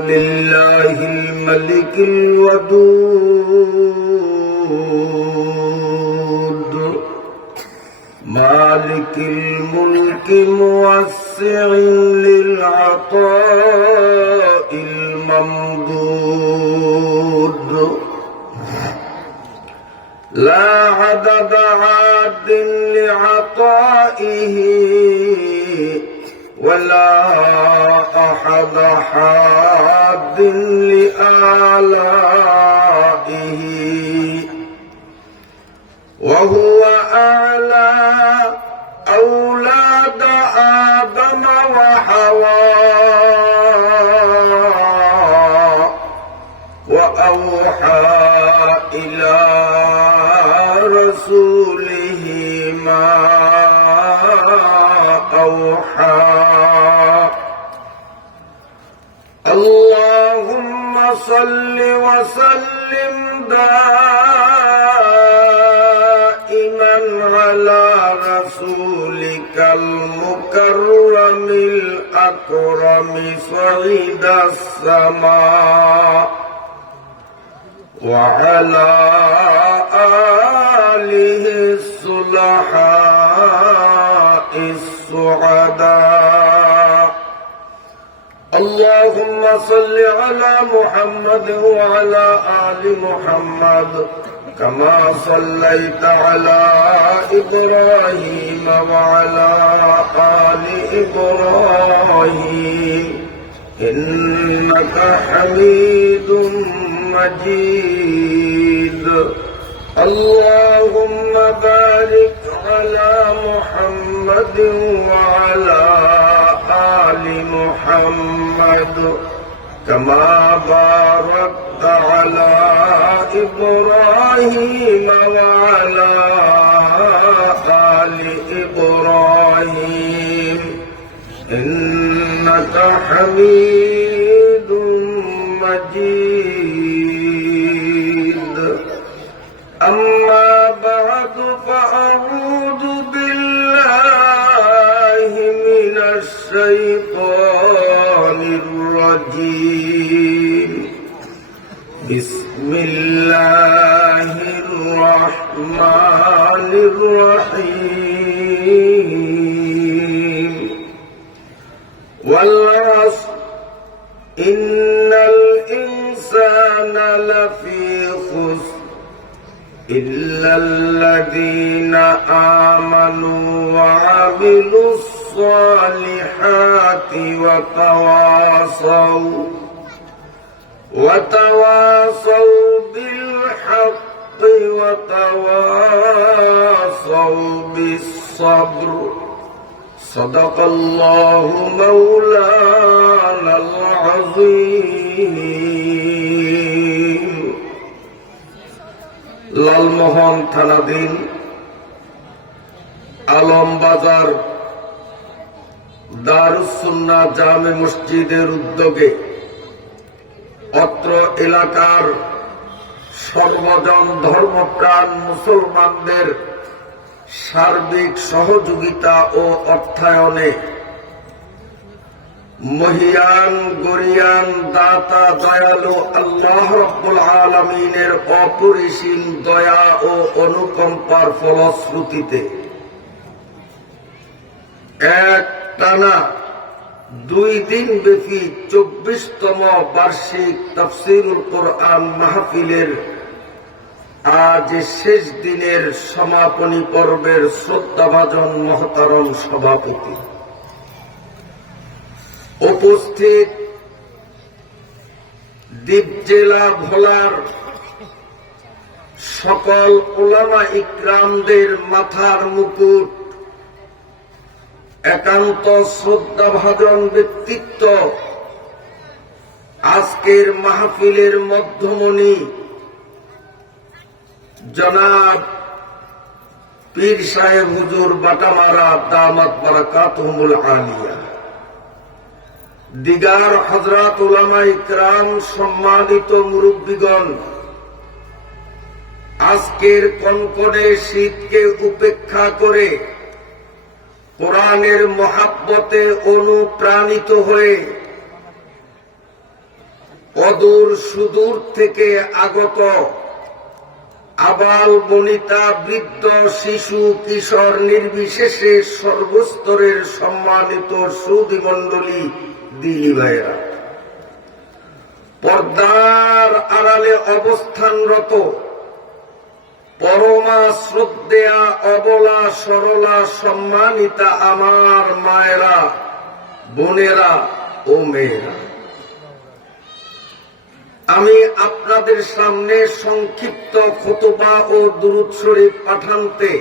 لله الملك الودود مالك الملك موسع للعطاء الممدود لا عدد عاد لعطائه ولا أحد حاد لآلائه وهو أعلى أولاد آدم وحواء وأوحى إلى رسوله ما أوحى اللهم صل وسلم دائما على رسولك المكرم الأكرم صعيد السماء وعلى آله الصلحاء السعداء اللهم صل على محمد وعلى آل محمد كما صليت على إبراهيم وعلى آل إبراهيم إنك حميد مجيد اللهم بارك على محمد وعلى آل محمد كما باركت على إبراهيم وعلى آل إبراهيم إنك حميد مجيد أما بعد فأعوذ بالله من الشيطان الرجيم بسم الله الرحمن الرحيم والعصر إن الإنسان لفي خسر إلا الذين آمنوا وعملوا الصالحات وتواصوا بالحق وتواصوا بالصبر صدق الله مولانا العظيم লালমোহন থানাধীন আলমবাজার দারুস সুন্নাহ জামে মসজিদের উদ্যোগে অত্র এলাকার সর্বজন ধর্মপ্রাণ মুসলমানদের সার্বিক সহযোগিতা ও অর্থায়নে মহিয়ান গরিয়ান দাতা দয়ালু আল্লাহ রাব্বুল আলামিনের অপরিসীম দয়া ও অনুকম্পার ফলশ্রুতিতে একটানা 2 দিন ব্যাপী 24তম বার্ষিক তাফসীরুল কোরআন মাহফিলের আজ শেষ দিনের সমাপনী পর্বের শ্রদ্ধাভাজন মহতারম সভাপতি উপস্থিত দ্বীপ জেলা ভোলার সকল উলামা ইকরামদের মাথার মুকুট একান্ত শ্রদ্ধাভাজন ব্যক্তিত্ব আজকের মাহফিলের মধ্যমণি জনাব পীর সাহেব হুজুর বাটামারা দামাত বারাকাতুহুমুল আলিয়া দিগার হযরত উলামা ইকরাম সম্মানিত মুরব্বিগণ আজকের কনকনে শীতকে উপেক্ষা করে কোরআনের মহাব্বতে অনুপ্রাণিত হয়ে অদূর সুদূর থেকে আগত আবাল বনিতা বৃদ্ধ শিশু কিশোর নির্বিশেষে সর্বস্তরের সম্মানিত সুধী মণ্ডলী দিনী ভাইয়েরা, পর্দার আড়ালে অবস্থানরত পরমা শ্রদ্ধেয়া অবলা সরলা সম্মানিতা আমার মায়েরা, বোনেরা ও মেয়েরা, আমি আপনাদের সামনে সংক্ষিপ্ত খুতবা ও দুরূদ শরীফ পাঠান্তে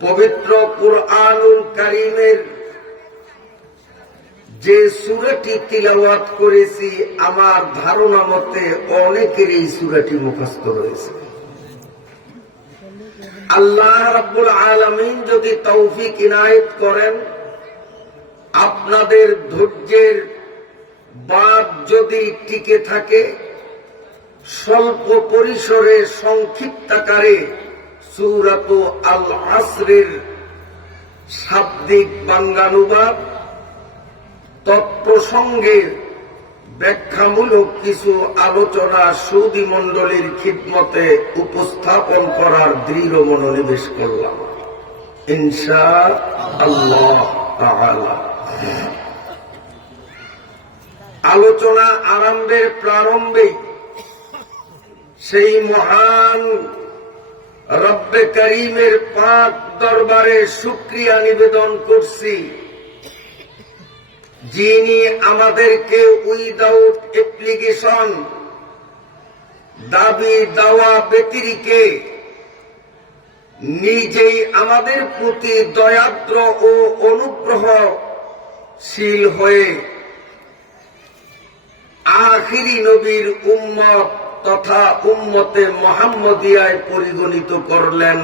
পবিত্র কুরআনুল কারীমের যে সূরাটি তিলাওয়াত করেছি, আমার ধারণা মতে অনেকের এই সূরাটি মুখস্থ রয়েছে। আল্লাহ রাব্বুল আলামিন যদি তৌফিক ইনায়েত করেন, আপনাদের ধৈর্যের বাঁধ যদি টিকে থাকে, স্বল্প পরিসরে সংক্ষিপ্তাকারে সূরাত আল আসরের শাব্দিক বাঙ্গানুবাদ তৎপ্রসঙ্গে ব্যাখ্যামূলক কিছু আলোচনা সুধী মণ্ডলীর খিদমতে উপস্থাপন করার দৃঢ় মনোনিবেশ করলাম ইনশাআল্লাহ তাআলা। আলোচনা আরম্ভের প্রারম্ভে সেই মহান রব্বে করিমের পাক দরবারে শুকরিয়া নিবেদন করছি, যিনি আমাদেরকে উইদাউট অ্যাপ্লিকেশন দাবি দাওয়া ব্যতিরেকে নিজেই আমাদের প্রতি দয়াদ্র ও অনুগ্রহশীল হয়ে আখিরি নবীর উম্মত তথা উম্মতে মুহাম্মদিয়ায় পরিগণিত করলেন।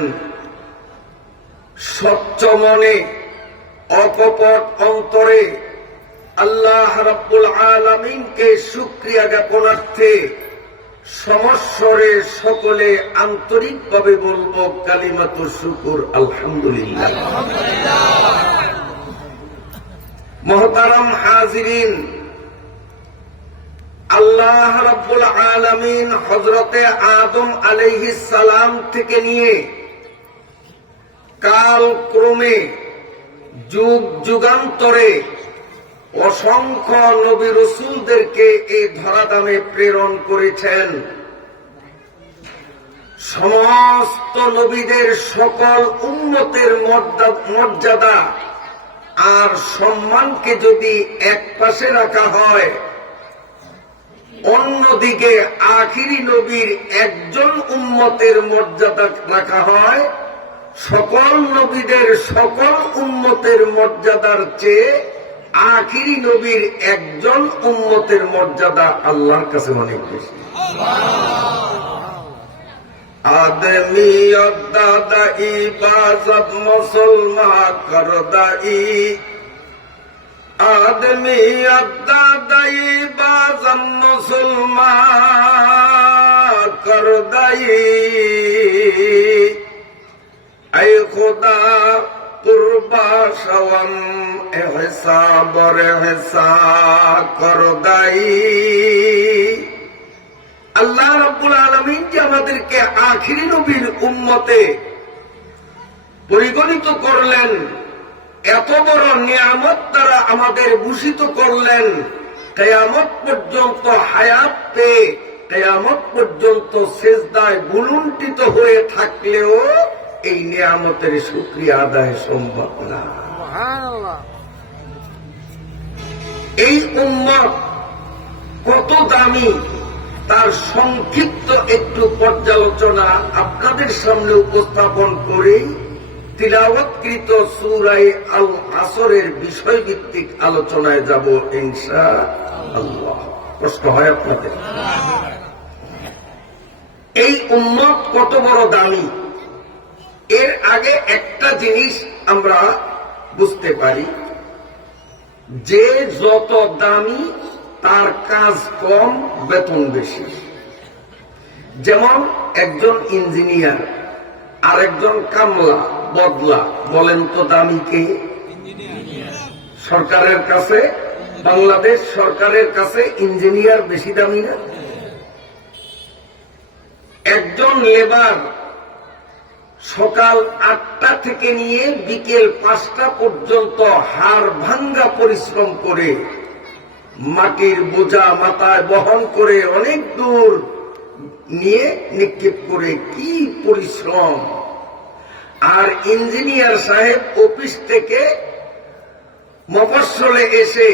স্বচ্ছ মনে অকপট অন্তরে আল্লাহ রাব্বুল আলামিনকে শুকরিয়া জ্ঞাপনার্থে সমস্বরে সকলে আন্তরিকভাবে বলবো কালিমাতু শুকুর আলহামদুলিল্লাহ। মুহতারাম হাজিরিন, আল্লাহ রাব্বুল আলামিন হযরতে আদম আলাইহিস সালাম থেকে নিয়ে কাল ক্রমে যুগ যুগান্তরে অসংখ্য নবী রাসূলদেরকে এই ধরাধামে প্রেরণ করেছেন। সমস্ত নবীদের সকল উম্মতের মর্যাদা আর সম্মানকে যদি এক পাশে রাখা হয়, অন্যদিকে আখিরি নবীর একজন উম্মতের মর্যাদা রাখা হয়, সকল নবীদের সকল উম্মতের মর্যাদার চেয়ে আখিরি নবীর একজন উম্মতের মর্যাদা আল্লাহর কাছে অনেক বেশি। আদমি দাদাই বাজব মুসলমান করদাই, আদমি দাদাই বাজব মুসলমান করদাই, ऐ खुदा कुर्बा शवम एहसा बर एहसा करदाई। আল্লাহ রাব্বুল আলামিন যে আমাদেরকে আখিরি নবীর উম্মতে পরিগণিত করলেন, এত বড় নিয়ামত দ্বারা আমাদের ভূষিত করলেন, কিয়ামত পর্যন্ত হায়াত পেয়ে কিয়ামত পর্যন্ত সিজদায় ভুলুণ্ঠিত হয়ে থাকলেও এই নিয়ামতের শুকরিয়া আদায় সম্ভব না। এই উম্মত কত দামি তার সংক্ষিপ্ত একটু পর্যালোচনা আপনাদের সামনে উপস্থাপন করে তিলাওয়াতকৃত সূরা আল আসরের বিষয়ভিত্তিক আলোচনায় যাব ইনশাআল্লাহ। প্রশ্ন হয় আপনাদের, এই উম্মত কত বড় দামি? এর আগে একটা জিনিস আমরা বুঝতে পারি, যে যত দামি তার কাজ কম, বেতন বেশি। যেমন একজন ইঞ্জিনিয়ার আর একজন কামলা বদলা, বলেন তো দামি কে? সরকারের কাছে বাংলাদেশ সরকারের কাছে ইঞ্জিনিয়ার বেশি দামি না? একজন লেবার সকাল 8টা থেকে নিয়ে বিকেল 5টা পর্যন্ত হাড় ভাঙ্গা পরিশ্রম করে মাটির বোঝা মাথায় বহন করে অনেক দূর নিয়ে নিক্ষেপ করে, কি পরিশ্রম। আর ইঞ্জিনিয়ার সাহেব অফিস থেকে মফস্বলে এসে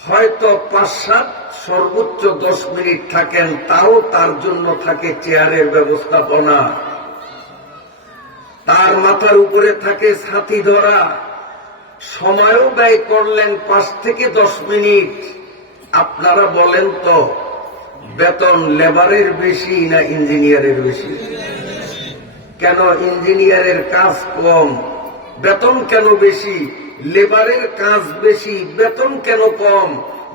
হয়তো 5-7 সর্বোচ্চ 10 মিনিট থাকেন, তাও তার জন্য থাকে চেয়ারের ব্যবস্থাপনা, তার মাথার উপরে থাকে ছাতি ধরা, সময়ও ব্যয় করলেন 5 থেকে 10 মিনিট। আপনারা বলেন তো, বেতন লেবারের বেশি না ইঞ্জিনিয়ারের বেশি? কেন ইঞ্জিনিয়ারের কাজ কম, বেতন কেন বেশি? লেবারের কাজ বেশি, বেতন কেন কম?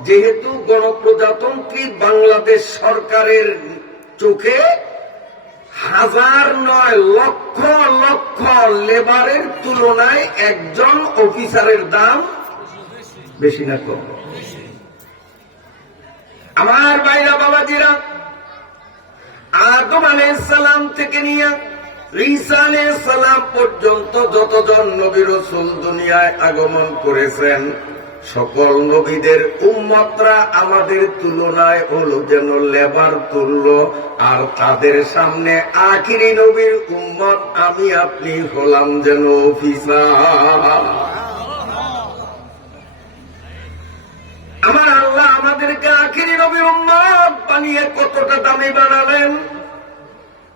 যেহেতু গণপ্রজাতন্ত্রী বাংলাদেশ সরকারের চোখে হাজার নয় লক্ষ লক্ষ লেবারের তুলনায় একজন অফিসারের দাম বেশি না কম? আমার ভাইরা বাবাজিরা, আদম আলাইহিস সালাম থেকে নিয়ে ঈসা আলাইহিস সালাম পর্যন্ত যতজন নবী রাসূল দুনিয়ায় আগমন করেছেন, সকল নবীদের উম্মতরা আমাদের তুলনায় হলো যেন লেবার তুল্য, আর তাদের সামনে আখিরি নবীর উম্মত আমি আপনি হলাম যেন অফিসার। আমার আল্লাহ আমাদেরকে আখিরি নবীর উম্মত বানিয়ে কতটা দামি বানালেন।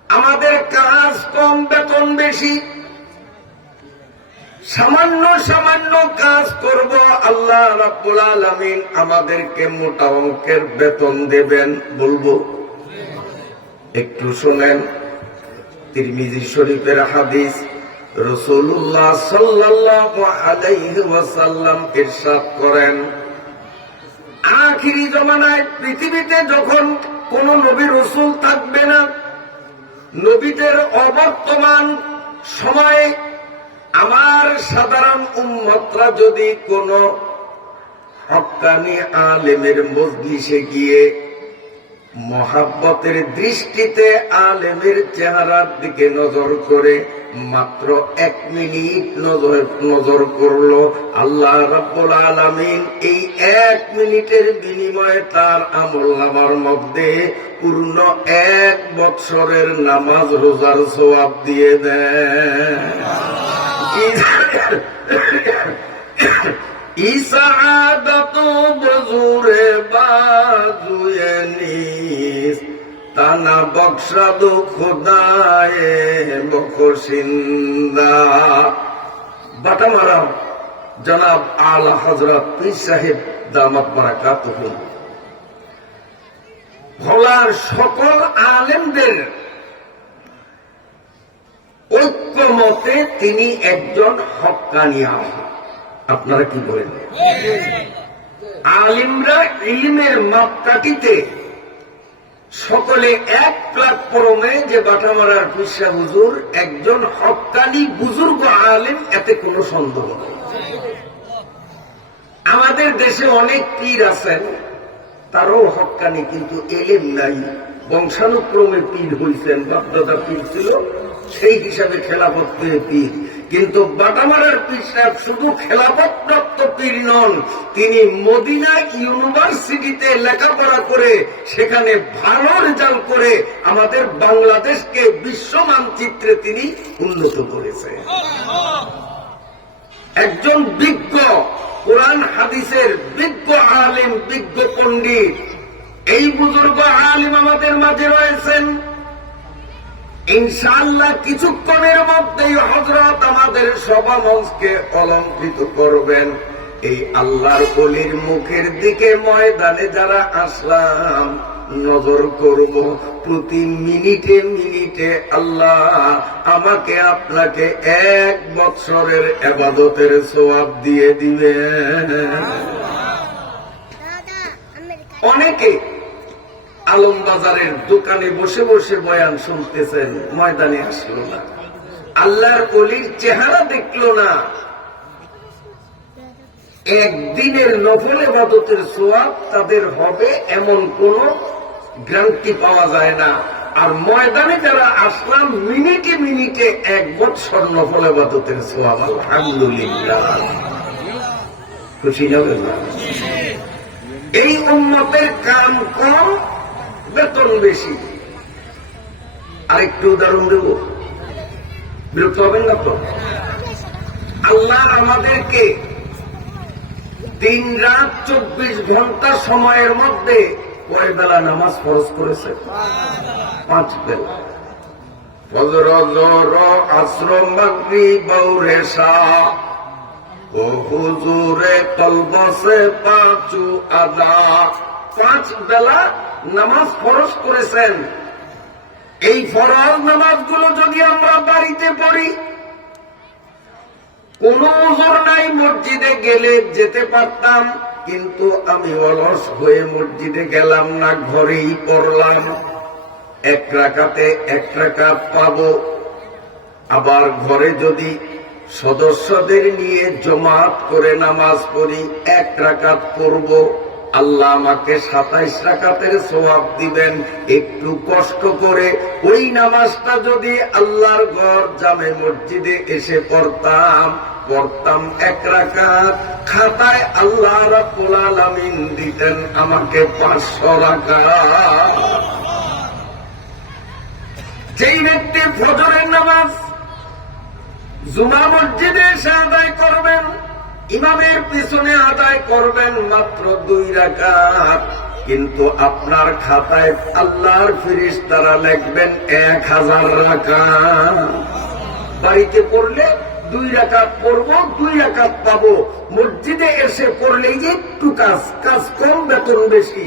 আমাদের কাজ কম, বেতন বেশি। সামান্য সামান্য কাজ করব, আল্লাহ রাব্বুল আলামিন আমাদেরকে মোটা অঙ্কের বেতন দেবেন। বলবো? একটু শুনেন, তিরমিজি শরীফের হাদিস, রাসূলুল্লাহ সাল্লাল্লাহু আলাইহি ওয়াসাল্লাম ইরশাদ করেন, আখিরি জমানায় পৃথিবীতে যখন কোন নবী রাসূল থাকবে না, নবীদের অবর্তমান সময়ে আমার সাধারণ উম্মতরা যদি কোন হক্কানি আলেমের মজলিসে গিয়ে মহাব্বতের দৃষ্টিতে আলেমের চেহারার দিকে নজর করে মাত্র 1 মিনিট নজর করলো, আল্লাহ রাব্বুল আলামিন এই 1 মিনিটের বিনিময়ে তার আমলনামার মধ্যে পূর্ণ 1 বৎসরের নামাজ রোজার সওয়াব দিয়ে দেন। ইসাআদাতু বুজুরে বাজুয়ে নিস, তানা বখশাদু খুদায়ে বখশিন্দা। বাটামারা জনাব আলা হযরত পীর সাহেব দামাত বারাকাতুহু ভোলার সকল আলেমদের ঐক্যমতে তিনি একজন হক্কানি আলেম। আপনারা কি বলেন? আলিমরা ইলমের মাপকাঠিতে সকলে এক প্ল্যাটফর্মে যে বাটামারার পীর সাহেব হুজুর একজন হক্কানি বুজুর্গ আলেম, এতে কোনো সন্দেহ নেই। আমাদের দেশে অনেক পীর আছেন, তারও হক্কানি, কিন্তু এলেম নাই। বংশানুক্রমে পীর হইছেন, বাপদাদা পীর ছিল, সেই হিসাবে খেলাফত পেয়ে পীর। কিন্তু বাটামারার পীর সাহেব শুধু খেলাফতপ্রাপ্ত পীর নন, তিনি মদিনা ইউনিভার্সিটিতে লেখাপড়া করে সেখানে ভালো রেজাল্ট করে আমাদের বাংলাদেশকে বিশ্ব মানচিত্রে তিনি উন্নত করেছে। একজন বিজ্ঞ, কোরআন হাদিসের বিজ্ঞ আলেম, বিজ্ঞ পণ্ডিত, এই বুজুর্গ আলেম আমাদের মাঝে রয়েছেন। ইনশাআল্লাহ কিছুক্ষণের মধ্যেই হযরত আমাদের সভা মঞ্চকে অলঙ্কৃত করবেন। এই আল্লাহর ওলির মুখের দিকে ময়দানে যারা আসলাম নজর করব, প্রতি মিনিটে মিনিটে আল্লাহ আমাকে আপনাকে 1 বৎসরের ইবাদতের সওয়াব দিয়ে দিবে। অনেকে আলমবাজারের দোকানে বসে বসে বয়ান শুনতেছেন, ময়দানে আসলো না, আল্লাহর ওলির চেহারা দেখলো না। একদিনের নফল ইবাদতের সওয়াব তাদের হবে এমন কোন গ্যারান্টি পাওয়া যায় না। আর ময়দানে যারা আসলাম মিনিটে মিনিটে 1 বছর নফল ইবাদতের সওয়াব। আলহামদুলিল্লাহ, খুশি হবে না? এই উম্মতের কাম কম, বেতন বেশি। আরেকটু উদাহরণ দেব, বিরক্ত হবেন না তো? আল্লাহ আমাদেরকে দিন রাত 24 ঘন্টা সময়ের মধ্যে কয় বেলা নামাজ ফরজ করেছে? 5 বেলা। ফজর, যোহর, আসর, মাগরিব, এশা ও হুজুরে কলবসে 5 আদা। 5 বেলা নামাজ ফরজ করেছেন। এই ফরজ নামাজগুলো যদি আমরা বাড়িতে পড়ি, কোন ওজর নাই, মসজিদে গেলে যেতে পারতাম, কিন্তু আমি অলস হয়ে মসজিদে গেলাম না, ঘরেই পড়লাম। 1 রাকাতে 1 রাকাত পাবো। আবার ঘরে যদি সদস্যদের নিয়ে জমাত করে নামাজ পড়ি, 1 রাকাত পড়ব, আল্লাহ আমাকে 27 রাকাতের সওয়াব দিবেন। একটু কষ্ট করে ওই নামাজটা যদি আল্লাহর ঘর জামে মসজিদে এসে পড়তাম 1 রাকাত, খাতায় আল্লাহ রাব্বুল আলামিন দিতেন আমাকে 500 রাকাত। যেই ব্যক্তি ফজরের নামাজ জুমা মসজিদে এসে আদায় করবেন, ইমামের পিছনে আদায় করবেন মাত্র 2 রাকাত, কিন্তু আপনার খাতায় আল্লাহর ফেরেশতারা লিখবেন 1000 রাকাত। বাড়িতে পড়লে 2 রাকাত পড়বো, 2 রাকাত পাবো। মসজিদে এসে পড়লে একটু কাজ কম, বেতন বেশি।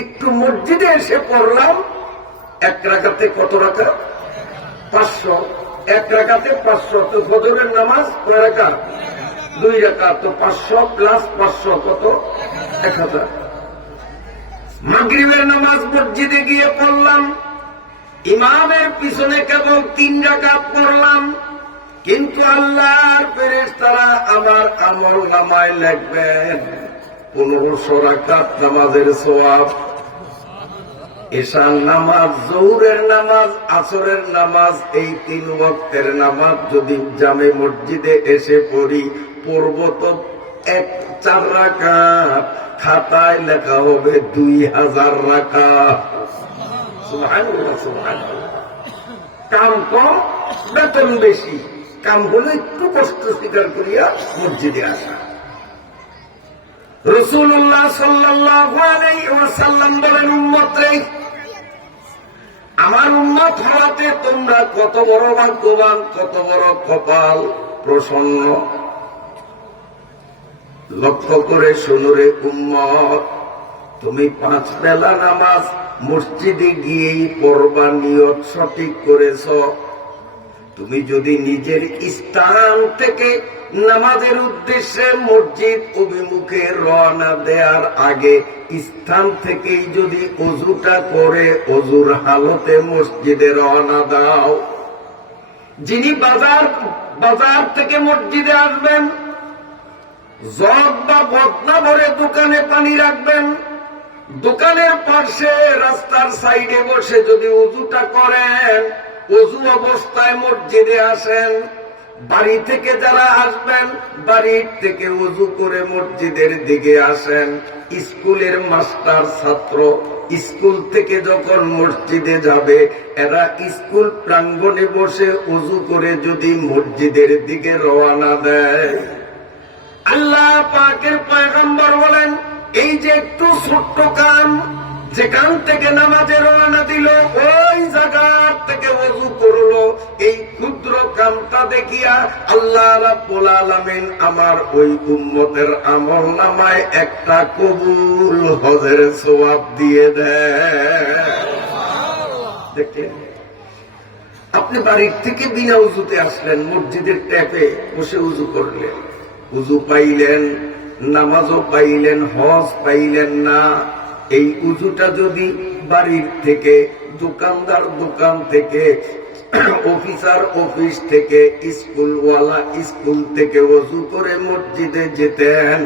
একটু মসজিদে এসে পড়লাম, 1 রাকাতে কত রাকাত? 500। 1 রাকাতে 500। তো ফজরের নামাজ কয় রাকাত? 2 রাকাত। তো 500 প্লাস 500 কত? 1000। মাগরিবের নামাজ মসজিদে গিয়ে পড়লাম, ইমামের পিছনে কেবল 3 রাকাত পড়লাম, কিন্তু আল্লাহর ফেরেশতারা আমার আমলনামায় লিখবেন 1500 রাকাত নামাজের সওয়াব। এশার নামাজ, যোহরের নামাজ, আসরের নামাজ, এই 3 ওয়াক্তের নামাজ যদি জামে মসজিদে এসে পড়ি, পড়ব তো 4 রাকাত, খাতায় লেখা হবে 2000 রাকাত। সুবহানাল্লাহ, সুবহানাল্লাহ। কাম কম, বেতন বেশি। কাম হলে একটু কষ্ট স্বীকার করিয়া মসজিদে আসা। রাসূলুল্লাহ সাল্লাল্লাহু আলাইহি ওয়াসাল্লাম বলেন, উম্মতরে, আমার উম্মত হওয়াতে তোমরা কত বড় ভাগ্যবান, কত বড় কপাল প্রসন্ন। লক্ষ্য করে শোনো রে উম্মত, তুমি 5 বেলা নামাজ মসজিদে গিয়েই পড়বা, নিয়ত সঠিক করেছ। তুমি যদি নিজের স্থান থেকে নামাজের উদ্দেশ্যে মসজিদ অভিমুখে রওনা দেওয়ার আগে স্থান থেকেই যদি ওযুটা করে ওযুর হালতে মসজিদে রওনা দাও। যিনি বাজার থেকে মসজিদে আসবেন, জগ বা বদনা ভরে দোকানে পানি রাখবেন, দোকানের পাশে রাস্তার সাইডে বসে যদি ওযুটা করেন, ওযু অবস্থায় মসজিদে আসেন। বাড়ি থেকে যারা আসবেন, বাড়ির থেকে ওযু করে মসজিদের দিকে আসেন। স্কুলের মাস্টার ছাত্র স্কুল থেকে যখন মসজিদে যাবে, এরা স্কুল প্রাঙ্গণে বসে ওযু করে যদি মসজিদের দিকে রওনা দেয়, আল্লাহ পাকের পয়গম্বর বলেন, এই যে একটু ছোট্ট কাম, যেখান থেকে নামাজে রওনা দিল, ওই জায়গা থেকে ওযু করলো, এই ক্ষুদ্র কামটা দেখিয়া আল্লাহ রাব্বুল আলামিন আমার ওই উম্মতের আমলনামায় একটা কবুল হজের সওয়াব দিয়ে দেয়। দেখেন, আপনি বাড়ির থেকে বিনা উযুতে আসলেন, মসজিদের ট্যাপে বসে উযু করলেন, উযু পাইলেন, নামাজও পাইলেন, হজ পাইলেন না। এই উযুটা যদি বাড়ির থেকে, দোকানদার দোকান থেকে, অফিসার অফিস থেকে, স্কুলওয়ালা স্কুল থেকে ওযু করে মসজিদে যেতেন,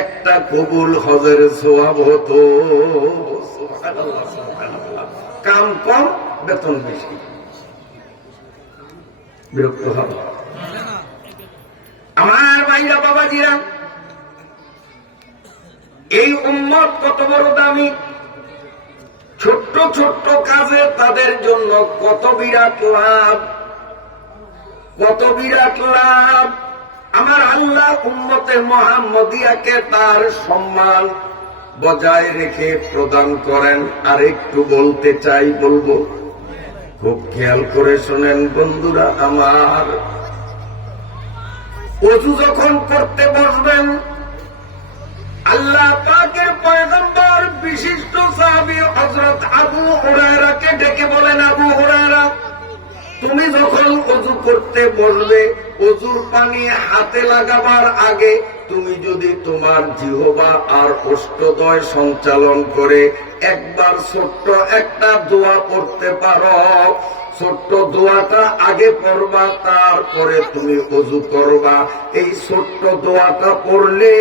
একটা কবুল হজের সওয়াব হতো। কাম কম, বেতন বেশি, বিরক্ত হবে। আমার ভাইরা বাবাজিরা, এই উম্মত কত বড় দামি, ছোট্ট ছোট্ট কাজে তাদের জন্য কত বিরাট লাভ, কত বিরাট লাভ। আমার আল্লাহ উম্মতে মুহাম্মদিয়াকে তার সম্মান বজায় রেখে প্রদান করেন। আর একটু বলতে চাই, বলবো, খুব খেয়াল করে শোনেন বন্ধুরা আমার। ওযু যখন করতে বসবেন, আল্লাহ পাকের পয়গম্বর বিশিষ্ট সাহাবী হযরত আবু হুরায়রাকে ডেকে বলেন, আবু হুরায়রা, তুমি যখন ওযু করতে বসবে, ওযুর পানি হাতে লাগাবার আগে তুমি যদি তোমার জিহ্বা আর ওষ্ঠদ্বয় সঞ্চালন করে একবার ছোট্ট একটা দোয়া পড়তে পারো, ছোট্ট দোয়াটা আগে পড়বা, তারপরে তুমি ওযু করবা। এই ছোট্ট দোয়াটা পড়লে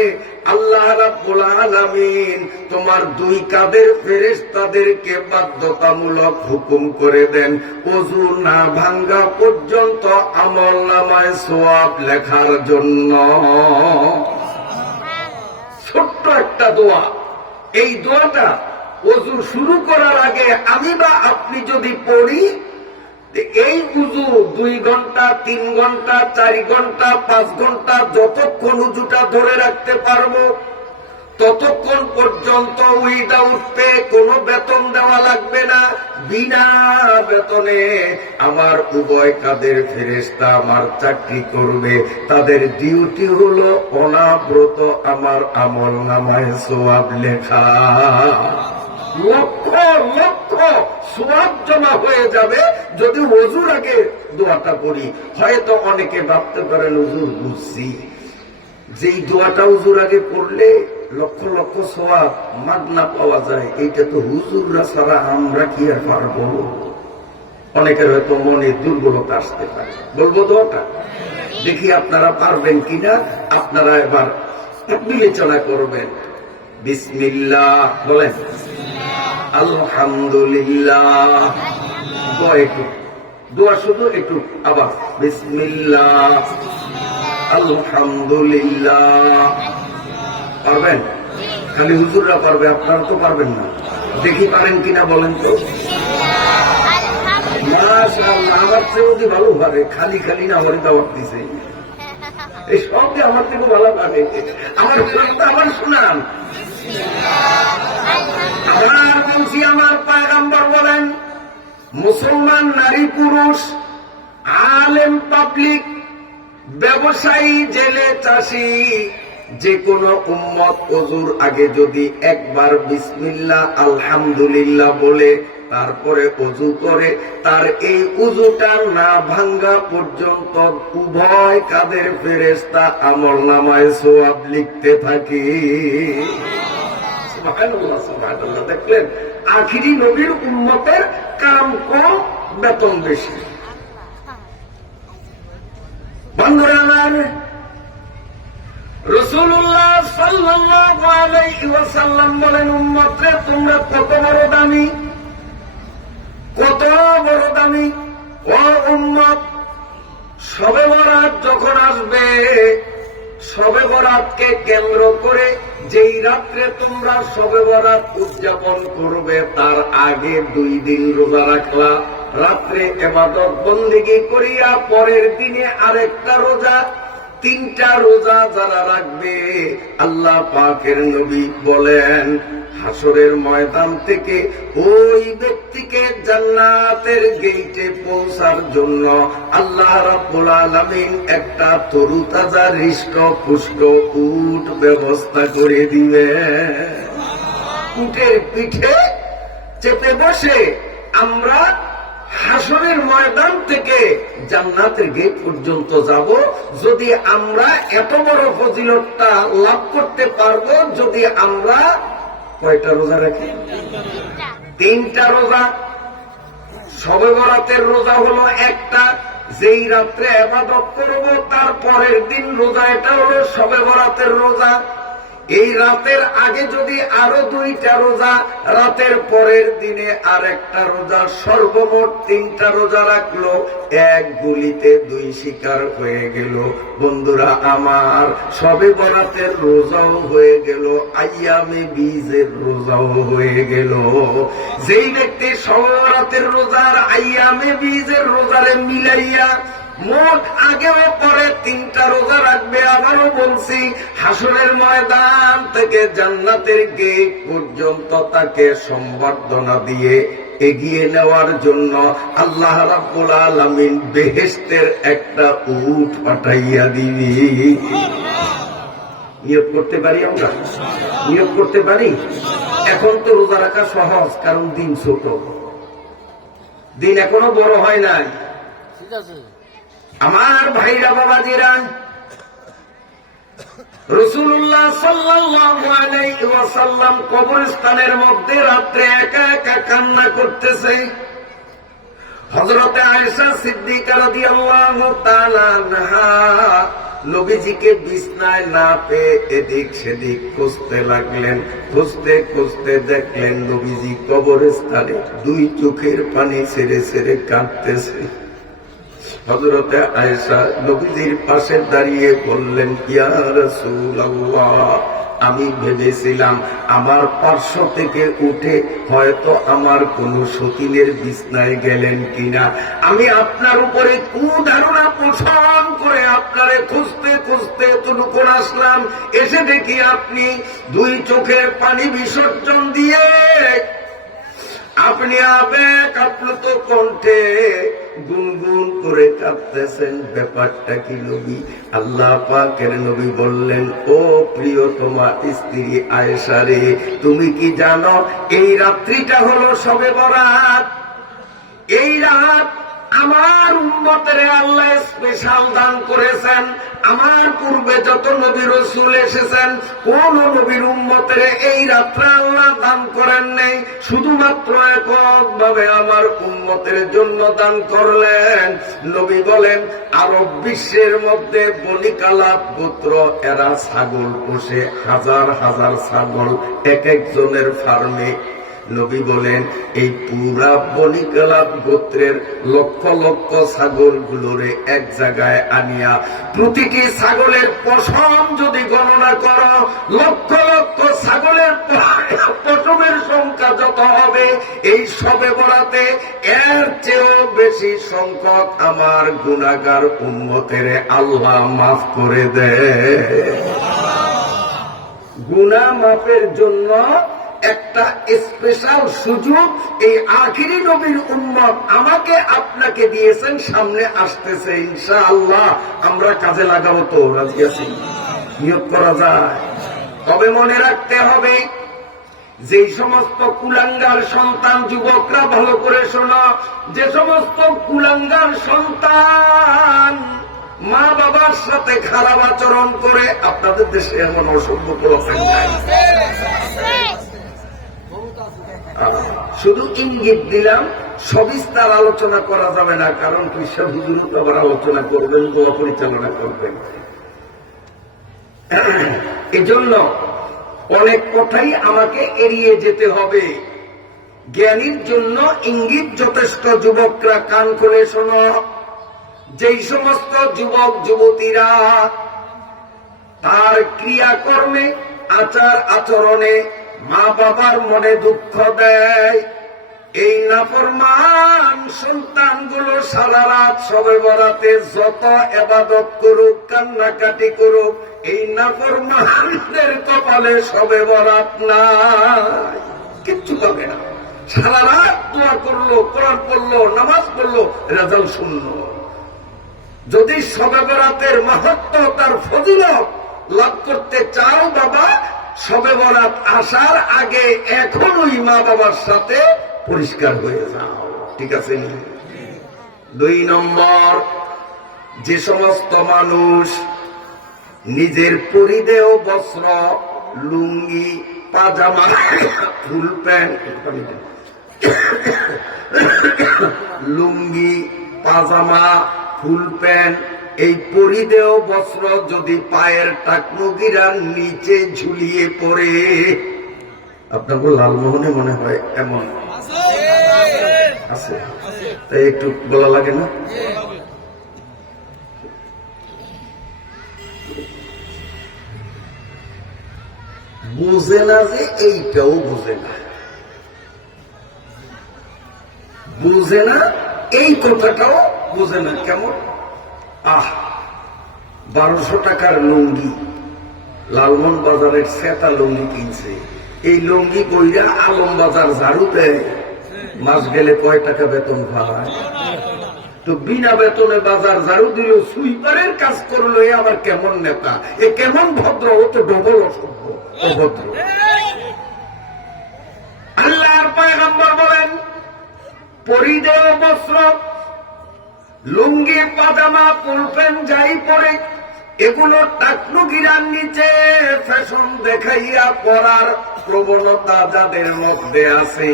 আল্লাহ রাব্বুল আলামিন তোমার দুই কাঁধের ফেরেশতাদেরকে বাধ্যতামূলক হুকুম করে দেন, ওযু না ভাঙ্গা পর্যন্ত আমলনামায় সওয়াব লেখার জন্য। ছোট্ট একটা দোয়া, এই দোয়াটা ওযু শুরু করার আগে আমি বা আপনি যদি পড়ি, এই উযু 2 ঘন্টা, 3 ঘন্টা, 4 ঘন্টা, 5 ঘন্টা যতক্ষণ উযুটা ধরে রাখতে পারবো, ততক্ষণ পর্যন্ত উইদাউট পে, কোনো বেতন দেওয়া লাগবে না। বিনা বেতনে আমার উভয় কাঁধের ফেরেশতা আমার চাকরি করবে। তাদের ডিউটি হলো অনাব্রত আমার আমলনামায় সওয়াব লেখা। লক্ষ লক্ষ সওয়াব জমা হয়ে যাবে যদি ওযুর আগে দোয়াটা পড়ি। হয়তো অনেকে ভাবতে পারেন, হুজুর বুঝছি, যেই দোয়াটা ওযুর আগে পড়লে লক্ষ লক্ষ সওয়াব মাগনা পাওয়া যায়, এইটা তো হুজুররা ছাড়া আমরা কি আর পারবো? অনেকের হয়তো মনে দুর্বলতা আসতে পারে। বলবো দোয়াটা, দেখি আপনারা পারবেন কিনা। আপনারা এবার বিবেচনা করবেন। বিসমিল্লাহ বলেন, আলহামদুলিল্লাহ, দোয়া শুধু একটু, আবার বিসমিল্লাহ, আলহামদুলিল্লাহ। পারবেন? খালি হুজুররা পারবে, আপনারা তো পারবেন না। দেখি পারেন কিনা বলেন তো। মাশাআল্লাহ, আমার চেয়ে যদি ভালো পারে, খালি খালি না আমার দাওয়াত দিছে, এই সবকে আমার থেকে ভালো পারে। আমার আমার শুনান। আবার বলছি, আমার পয়গম্বর বলেন, মুসলমান নারী পুরুষ, আলেম পাবলিক, ব্যবসায়ী, জেলে, চাষি, যে কোনো উম্মত ওযুর আগে যদি একবার বিসমিল্লাহ আলহামদুলিল্লাহ বলে তারপরে ওযু করে, তার এই ওযুটা না ভাঙ্গা পর্যন্ত উভয় কাঁধের ফেরেশতা আমলনামায় সওয়াব লিখতে থাকে। সুবহানাল্লাহ, সুবহানাল্লাহ। দেখলেন, আখিরি নবীর উম্মতের কাম কম, বেতন বেশি। বন্ধুরা আমার, রাসূলুল্লাহ সাল্লাল্লাহু আলাইহি ওয়াসাল্লাম বলেন, উম্মতরে তোমরা কত বড় দামি, কত বড় দামি। ও উম্মত, শবে বরাত যখন আসবে, শবে বরাতকে কেন্দ্র করে যেই রাত্রে তোমরা শবে বরাত উদযাপন করবে, তার আগে 2 দিন রোজা রাখলা, রাত্রে ইবাদত বন্দেগী করিয়া পরের দিনে আরেকটা রোজা, 3টা রোজা যারা রাখবে, আল্লাহ পাকের নবী বলেন, হাসরের ময়দান থেকে ওই ব্যক্তিকে জান্নাতের গেইটে পৌঁছার জন্য আল্লাহ রাব্বুল আলামিন একটা তরুতাজা হৃষ্ট পুষ্ট উট ব্যবস্থা করে দিবে। উটের পিঠে চেপে বসে আমরা হাসরের ময়দান থেকে জান্নাতের গেট পর্যন্ত যাব, যদি আমরা এত বড় ফজিলতটা লাভ করতে পারবো যদি আমরা কয়টা রোজা রাখি? 3টা রোজা। শবে বরাতের রোজা হলো একটা, যেই রাত্রে ইবাদত করব তার পরের দিন রোজা, এটা হলো শবে বরাতের রোজা। এই রাতের আগে যদি আরো 2টা রোজা, রাতের পরের দিনে আর একটা রোজা, সর্বমোট 3টা রোজা রাখলো, এক গুলিতে 2 শিকার হয়ে গেল। বন্ধুরা আমার, শবে বরাতের রোজাও হয়ে গেল, আইয়ামে বীজের রোজাও হয়ে গেল। যেই ব্যক্তি শবে বরাতের রোজার আইয়ামে বীজের রোজারে মিলাইয়া মোট আগেও পরে 3টা রোজা রাখবে। আবারও বলছি, হাসরের ময়দান থেকে জান্নাতের গেট পর্যন্ত তাকে সম্বর্ধনা দিয়ে এগিয়ে নেওয়ার জন্য আল্লাহ রাব্বুল আলামিন বেহেশতের একটা উট পাঠাইয়া দিবি। নিয়োগ করতে পারি আমরা? নিয়োগ করতে পারি? এখন তো রোজা রাখা সহজ, কারণ দিন ছোট, দিন এখনো বড় হয় নাই। ঠিক আছে আমার ভাইরা বাবাজিরা, রাসূলুল্লাহ সাল্লাল্লাহু আলাইহি ওয়াসাল্লাম কবরস্থানের মধ্যে রাত্রে একা একা কান্না করতেছে। হযরতে আয়েশা সিদ্দিকা রাদিয়াল্লাহু তাআলা আনহা নবীজিকে বিছনায় না পেয়ে এদিক সেদিক খুঁজতে লাগলেন। খুঁজতে খুঁজতে দেখলেন নবীজি কবরস্থানে 2 চোখের পানি ছেড়ে ছেড়ে কাঁদতেছে। হযরতে আয়েশা নবীজির পাশে দাঁড়িয়ে বললেন, ইয়া রাসূলুল্লাহ, আমি ভেবেছিলাম আমার পার্শ্ব থেকে উঠে হয়তো আমার কোন সতীনের বিছনায় গেলেন কিনা। আমি আপনার উপরে কুধারণা পোষণ করে আপনারে খুঁজতে খুঁজতে এতটুকু আসলাম। এসে দেখি আপনি 2 চোখের পানি বিসর্জন দিয়ে আপনি আবেগ আপ্লুত কণ্ঠে গুনগুন করে কাঁদতেছেন। ব্যাপারটা কি নবী? আল্লাহ পাকের নবী বললেন, ও প্রিয়তমা স্ত্রী আয়েশা রে, তুমি কি জানো এই রাত্রিটা হলো শবে বরাত? এই রাত আমার উম্মতের আল্লাহ স্পেশাল দান করেছেন। আমার পূর্বে যত নবী রাসূল এসেছেন, কোন নবীর উম্মতের এই রাত্রে আল্লাহ দান করেন নাই। শুধুমাত্র এককভাবে আমার উম্মতের জন্য দান করলেন। নবী বলেন, আরব বিশ্বের মধ্যে বনি কালাব গোত্র, এরা ছাগল পোষে, হাজার হাজার ছাগল এক একজনের ফার্মে। নবী বলেন, এই পুরা বনি কালাব গোত্রের লক্ষ লক্ষ ছাগল গুলোরে এক জায়গায় আনিয়া প্রতিটি ছাগলের পশম যদি গণনা করো, লক্ষ লক্ষ ছাগলের পশমের সংখ্যা যত হবে, এই শবে বরাতে এর চেয়েও বেশি সংখ্যক আমার গুনাহগার উম্মতের আল্লাহ মাফ করে দেয়। গুনাহ মাফের জন্য একটা স্পেশাল সুযোগ এই আখিরি নবীর উম্মত আমাকে আপনাকে দিয়েছেন, সামনে আসতেছে ইনশাআল্লাহ। আমরা কাজে লাগাবো তো? রাজি আছি? নিয়োগ করা যায়? তবে মনে রাখতে হবে, যেই সমস্ত কুলাঙ্গার সন্তান, যুবকরা ভালো করে শোনো, যে সমস্ত কুলাঙ্গার সন্তান মা বাবার সাথে খারাপ আচরণ করে, আপনাদের দেশে এমন অসভ্য প্রলোভন নাই। শুধু ইঙ্গিত দিলাম, সবিস্তার আলোচনা করা যাবে না, কারণ কৃষ্ণ হুজুর আবার আলোচনা করবেন, দোয়া পরিচালনা করবেন। এজন্য অনেক কথাই আমাকে এড়িয়ে যেতে হবে। জ্ঞানীর জন্য ইঙ্গিত যথেষ্ট। যুবকরা কান খুলে শোনো, যেই সমস্ত যুবক যুবতীরা তার ক্রিয়াকর্মে, আচার আচরণে মা বাবার মনে দুঃখ দেয়, এই নাফরমান সন্তানগুলো সারা রাত শবে বরাতে যত ইবাদত করুক, কান্নাকাটি করুক, এই নাফরমানদের কপালে শবে বরাত নাই, কিচ্ছু পাবে না। সারা রাত দোয়া করলো, কোরআন পড়লো, নামাজ পড়লো, রেজাল্ট শূন্য। যদি শবে বরাতের মাহাত্ম্য, তার ফজিলত লাভ করতে চাও বাবা, শবে বরাত আসার আগে এখনই মা বাবার সাথে পরিষ্কার হয়ে যাও। ঠিক আছে? 2 নম্বর, যে সমস্ত মানুষ নিজের পরিধেয় বস্ত্র, লুঙ্গি, পাজামা, ফুল প্যান্ট, লুঙ্গি, পাজামা, ফুল প্যান্ট এই পরিধেয় বস্ত্র যদি পায়ের টাকনুগিরার নিচে ঝুলিয়ে পড়ে, আপনাকে লালমোহনে মনে হয় এমন আছে, তাই একটু বলা লাগে না? বুঝে না যে এইটাও বুঝে না, বুঝে না এই কথাটাও বুঝে না। কেমন 1200 টাকার লুঙ্গি, লালমোহন বাজারের সেটা লুঙ্গি কিনছে, এই লুঙ্গি কইরা আলম বাজার ঝাড়ু দেয়, মাস গেলে কয় টাকা বেতন পায়? তো বিনা বেতনে বাজার ঝাড়ু দিল, সুইপারের কাজ করলো, এ আবার কেমন নেতা, এ কেমন ভদ্র? ও তো ডবল অসভ্য, অভদ্র। আল্লাহর পয়গম্বর বলেন, পরিধেয় বস্ত্র, লুঙ্গি, পাজামা, ফুলপেন যাই পরে, এগুলো টাকনুগিরার নিচে ফ্যাশন দেখাইয়া পরার প্রবণতা যাদের মধ্যে আছে,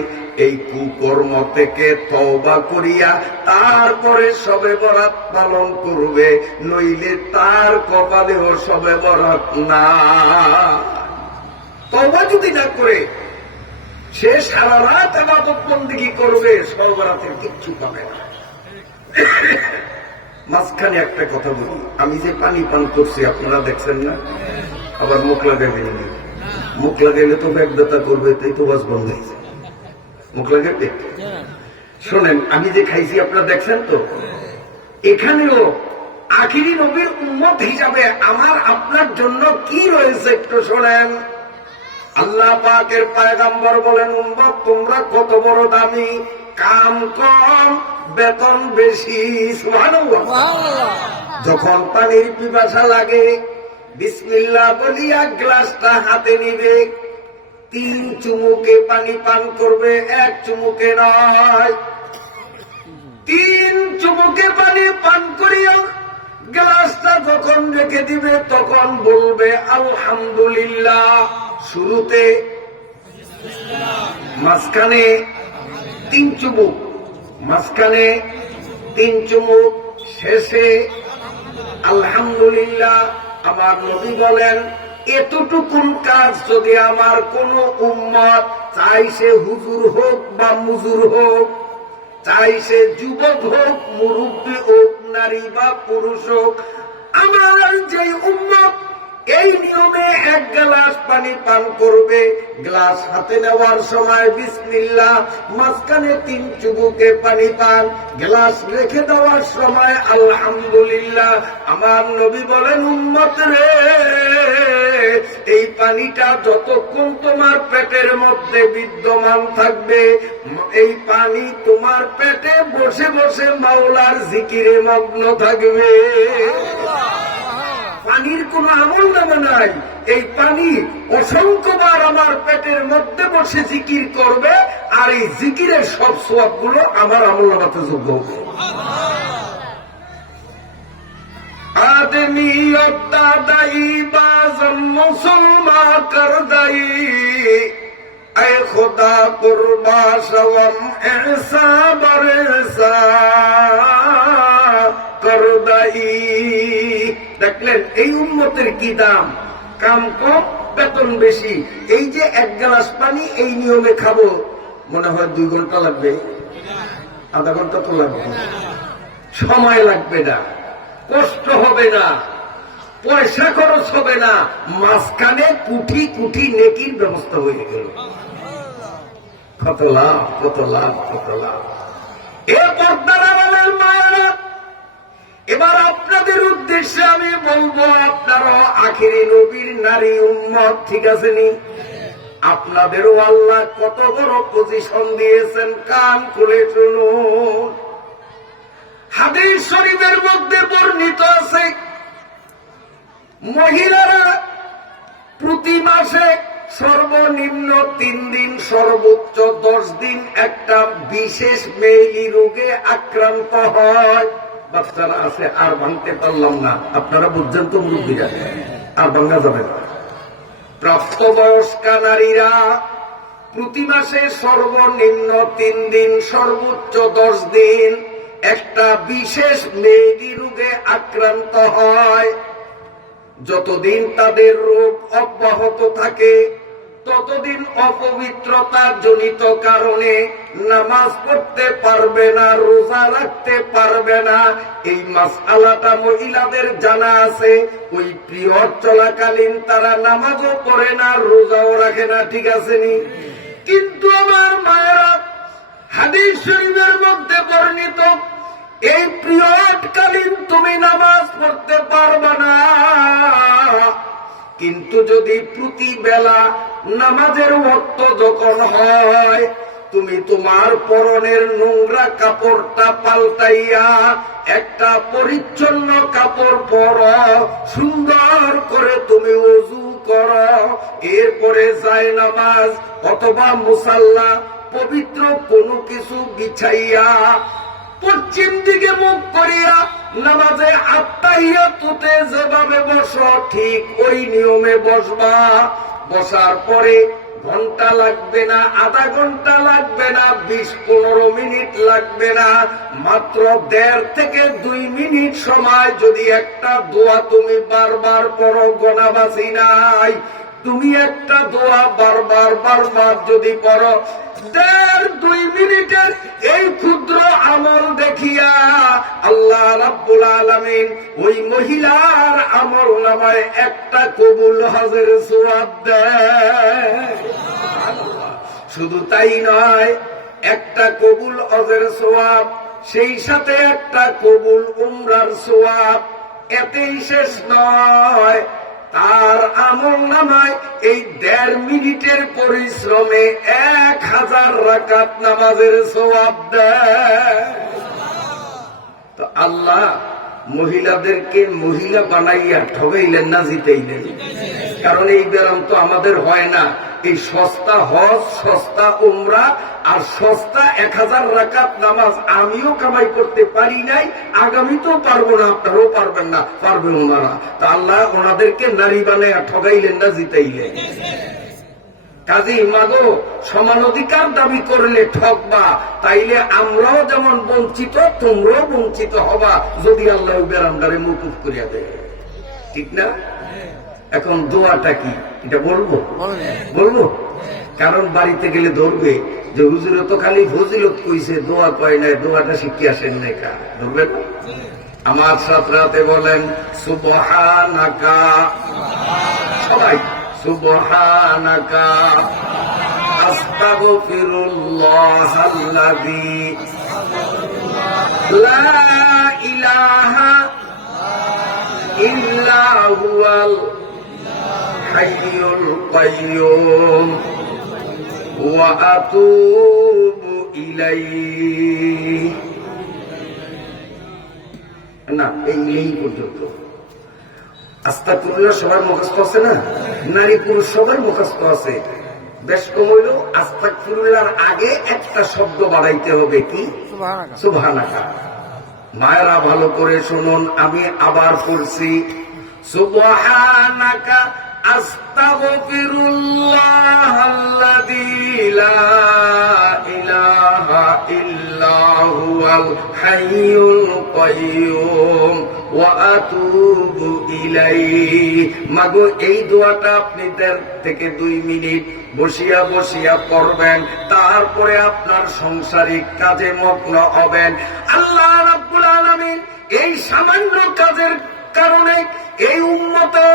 এই কুকর্ম থেকে তওবা করিয়া তারপরে শবে বরাত পালন করবে, নইলে তার কপালেও শবে বরাত না। তওবা যদি না করে সে সারা রাত ইবাদত বন্দেগী করবে, শবে বরাতের কিচ্ছু পাবে না। মাঝখানে একটা কথা বলি, আমি যে পানি পান করছি আপনারা দেখছেন না, আবার মুখ লাগাবেন না। মুখ লাগাইলে তো পেট ব্যথা করবে, তাই তো বাস বন্ধ হয়েছে, মুখ লাগে পেট। শোনেন, আমি যে খাইছি আপনারা দেখছেন তো, এখানেও আখিরি নবীর উম্মত হিসাবে আমার আপনার জন্য কি রয়েছে একটু শোনেন। আল্লাহ পাকের পয়গম্বর বলেন, উম্মত তোমরা কত বড় দামি, কাম কম বেতন বেশি। সুবহানাল্লাহ। যখন পানির পিপাসা লাগে, বিসমিল্লাহ বলিয়া গ্লাসটা হাতে নিবে, 3 চুমুকে পানি পান করবে, 1 চুমুকে নয়। 3 চুমুকে পানি পান করিয়া গ্লাসটা যখন রেখে দিবে, তখন বলবে আলহামদুলিল্লাহ। শুরুতে, মাঝখানে 3 চুমুক, মাঝখানে 3 চুমুক, শেষে আলহামদুলিল্লাহ। আমার নবী বলেন, এতটুকুন কাজ যদি আমার কোন উম্মত, চাই সে হুজুর হোক বা মুজুর হোক, চাই সে যুবক হোক, মুরব্বী হোক, নারী বা পুরুষ হোক, আমার যে উম্মত এই নিয়মে 1 গ্লাস পানি পান করবে, গ্লাস হাতে নেওয়ার সময় বিসমিল্লাহ, মাঝখানে 3 চুমুকে পানি পান, গ্লাস রেখে দেওয়ার সময় আলহামদুলিল্লাহ। আমার নবী বলেন, উম্মত রে, এই পানিটা যতক্ষণ তোমার পেটের মধ্যে বিদ্যমান থাকবে, এই পানি তোমার পেটে বসে বসে মাওলার জিকিরে মগ্ন থাকবে। পানির কোন আমল নামা নাই, এই পানি অসংখ্যবার আমার পেটের মধ্যে বসে জিকির করবে, আর এই জিকিরের সব সওয়াব গুলো আমার আমল নামাতে যোগ্য হবে। आदमी दाई बाजम मुसलमा कर दई ऐ खुदा कुर्बा शवम ऐसा बरसा कर दई। দেখলেন এই উম্মতের কি দাম, কাম কম বেতন বেশি। এই যে 1 গ্লাস পানি এই নিয়মে খাবো, মনে হয় 2 ঘন্টা লাগবে, আধা ঘন্টা তো লাগবে, সময় লাগবে না, কষ্ট হবে না, পয়সা খরচ হবে না, মাঝখানে কোটি কোটি নেকির ব্যবস্থা হয়ে গেল। কত লাভ, কত লাভ, কত লাভ। এ পর্দার আড়ালের মায়েরা, এবার আপনাদের উদ্দেশ্যে আমি বলবো, আপনারা আখিরি নবীর নারী উম্মত, ঠিক আছে নি? আপনাদেরও আল্লাহ কত বড় পজিশন দিয়েছেন, কান খুলে শুনুন। হাদিস শরীফের মধ্যে বর্ণিত আছে, মহিলারা প্রতি মাসে সর্বনিম্ন 3 দিন, সর্বোচ্চ 10 দিন একটা বিশেষ মেইলি রোগে আক্রান্ত হয়। বাচ্চারা আছে, আর ভাঙতে পারলাম না, আপনারা বুঝছেন তো মুরব্বীরা, আর ভাঙা যাবে না। প্রাপ্তবয়স্কা নারীরা প্রতি মাসে সর্বনিম্ন 3 দিন, সর্বোচ্চ 10 দিন একটা বিশেষ মেয়েলি রোগে আক্রান্ত হয়। যতদিন তাদের রোগ অব্যাহত থাকে ততদিন অপবিত্রতা জনিত কারণে নামাজ পড়তে পারবে না, রোজা রাখতে পারবে না। এই মাসআলাটা মহিলাদের জানা আছে। ওই পিরিয়ড চলাকালীন তারা নামাজও পড়ে না, রোজাও রাখে না, ঠিক আছে নি? কিন্তু আমার মায়েরা, হাদিস শরীফের মধ্যে বর্ণিত এই পিরিয়ড কালীন তুমি নামাজ পড়তে পারবে না। কিন্তু যদি প্রতি বেলা নামাজের ওয়াক্ত যখন হয়, তুমি তোমার পরনের নোংরা কাপড়টা পাল্টাইয়া একটা পরিচ্ছন্ন কাপড় পরো, সুন্দর করে তুমি ওযু করো, এরপরে যায় নামাজ অথবা মুসাল্লা পবিত্র কোনো কিছু বিছাইয়া পশ্চিম দিকে মুখ করিয়া নামাজে আত্তাহিয়াতুতে যেভাবে বসো ঠিক ওই নিয়মে বসবা। বসার পরে ঘন্টা লাগবে না, আধা ঘন্টা লাগবে না, 20-15 মিনিট লাগবে না, মাত্র 1.5 থেকে 2 মিনিট সময় যদি একটা দোয়া তুমি বারবার পড়ো, গোনাবাসি নাই, তুমি একটা দোয়া বারবার যদি পড়ো, 1.5-2 মিনিটের এই ক্ষুদ্র আমল দেখিয়া আল্লাহ রাব্বুল আলামিন ওই মহিলার আমল নামায় একটা কবুল হজের সওয়াব দেয়। শুধু তাই নয়, একটা কবুল হজের সওয়াব, সেই সাথে একটা কবুল উমরার সওয়াব। এতেই শেষ নয়, তার আমল নামায় এই 1.5 মিনিটের পরিশ্রমে 1000 রাকাত নামাজের সওয়াব দেয়। তো আল্লাহ মহিলাদেরকে মহিলা বানাইয়া ঠগাইলেন না, জিতাইলেন? কারণ এই ব্যায়াম তো আমাদের হয় না। এই সস্তা হজ, সস্তা উমরা আর সস্তা 1000 রাকাত নামাজ আমিও কামাই করতে পারি নাই, আগামীতেও পারবো না, আপনারাও পারবেন না, পারবে ওনারা। তা আল্লাহ ওনাদেরকে নারী বানাইয়া ঠগাইলেন না, জিতাইলেন? কাজী মাগো, সমান অধিকার দাবি করলে ঠকবা, তাইলে আমরাও যেমন বঞ্চিত তোমরাও বঞ্চিত হবা যদি আল্লাহ বেরামদারে মুকুব করিয়া দেয়, ঠিক না? এখন দোয়াটা কি এটা বলবো? কারণ বাড়িতে গেলে ধরবে যে হুজুরে তো খালি ফজিলত কইছে, দোয়া কয় নাই, দোয়াটা শিখে আসেন নাই, কা ধরবে না? আমার সাথে বলেন সুবহানাকা, সবাই সুবহানাকা আস্তাগফিরুল্লাহাল্লাযী লা ইলাহা ইল্লা হুয়াল হাইয়ুল কাইয়্যুম ওয়া আতুবু ইলাইহি। না, এই পর্যন্ত আস্তাগফিরুল্লাহ সবার মুখস্থ আছে না? নারী পুরুষ সবার মুখস্থ আছে। বেশ কম হইলেও আস্তাগফিরুল্লাহর আগে একটা শব্দ বাড়াইতে হবে, কি? সুবহানাকা। মায়েরা ভালো করে শুনুন, আমি আবার পড়ছি, সুবহানাকা আস্তাগফিরুল্লাহাল্লাযী লা ইলাহা ইল্লা হুয়াল হাইয়ুল কাইয়্যুম ওয়া আতুবু ইলাইহি। মাগো, এই দোয়াটা আপনি 1.5 থেকে 2 মিনিট বসিয়া পড়বেন, তারপরে আপনার সংসারিক কাজে মগ্ন হবেন। আল্লাহ রাব্বুল আলামিন এই সামান্য কাজের কারণে এই উম্মতে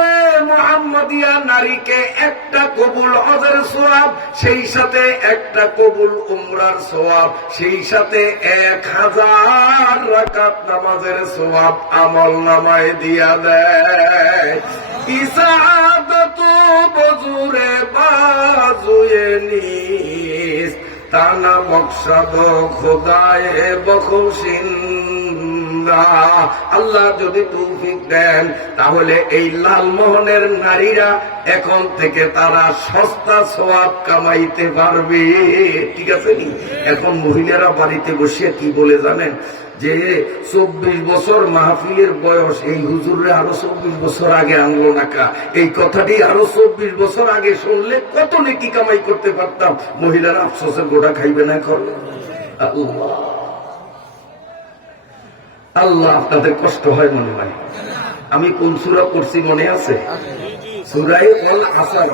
মুহাম্মাদিয়া নারীকে একটা কবুল হজের সওয়াব, সেই সাথে একটা কবুল উমরার সওয়াব, সেই সাথে 1000 রাকাত নামাজের সওয়াব আমল নামায় দিয়া দেয়। ইসাদতু বজুরে বাজুয়ে নিস, তানা মকসদ খোদায়ে বখশিন। আল্লাহ যদি তৌফিক দেন তাহলে এই লালমোহনের নারীরা এখন থেকে তারা সস্তা সওয়াব কামাইতে পারবে, ঠিক আছে? এখন মহিলারা বাড়িতে বসে কি বলে জানেন? যে 24 বছর মাহফিলের বয়স, এই হুজুরে আরো 24 বছর আগে আনলো নাকা, এই কথাটি আরো 24 বছর আগে শুনলে কত নেকি কামাই করতে পারতাম। মহিলারা আফসোসের গোটা খাইবে না এখন। আল্লাহ আল্লাহ, আপনাদের কষ্ট হয় মনে হয়। আমি কোন সূরা পড়ছি মনে আছে? সূরায়ে আল আসর।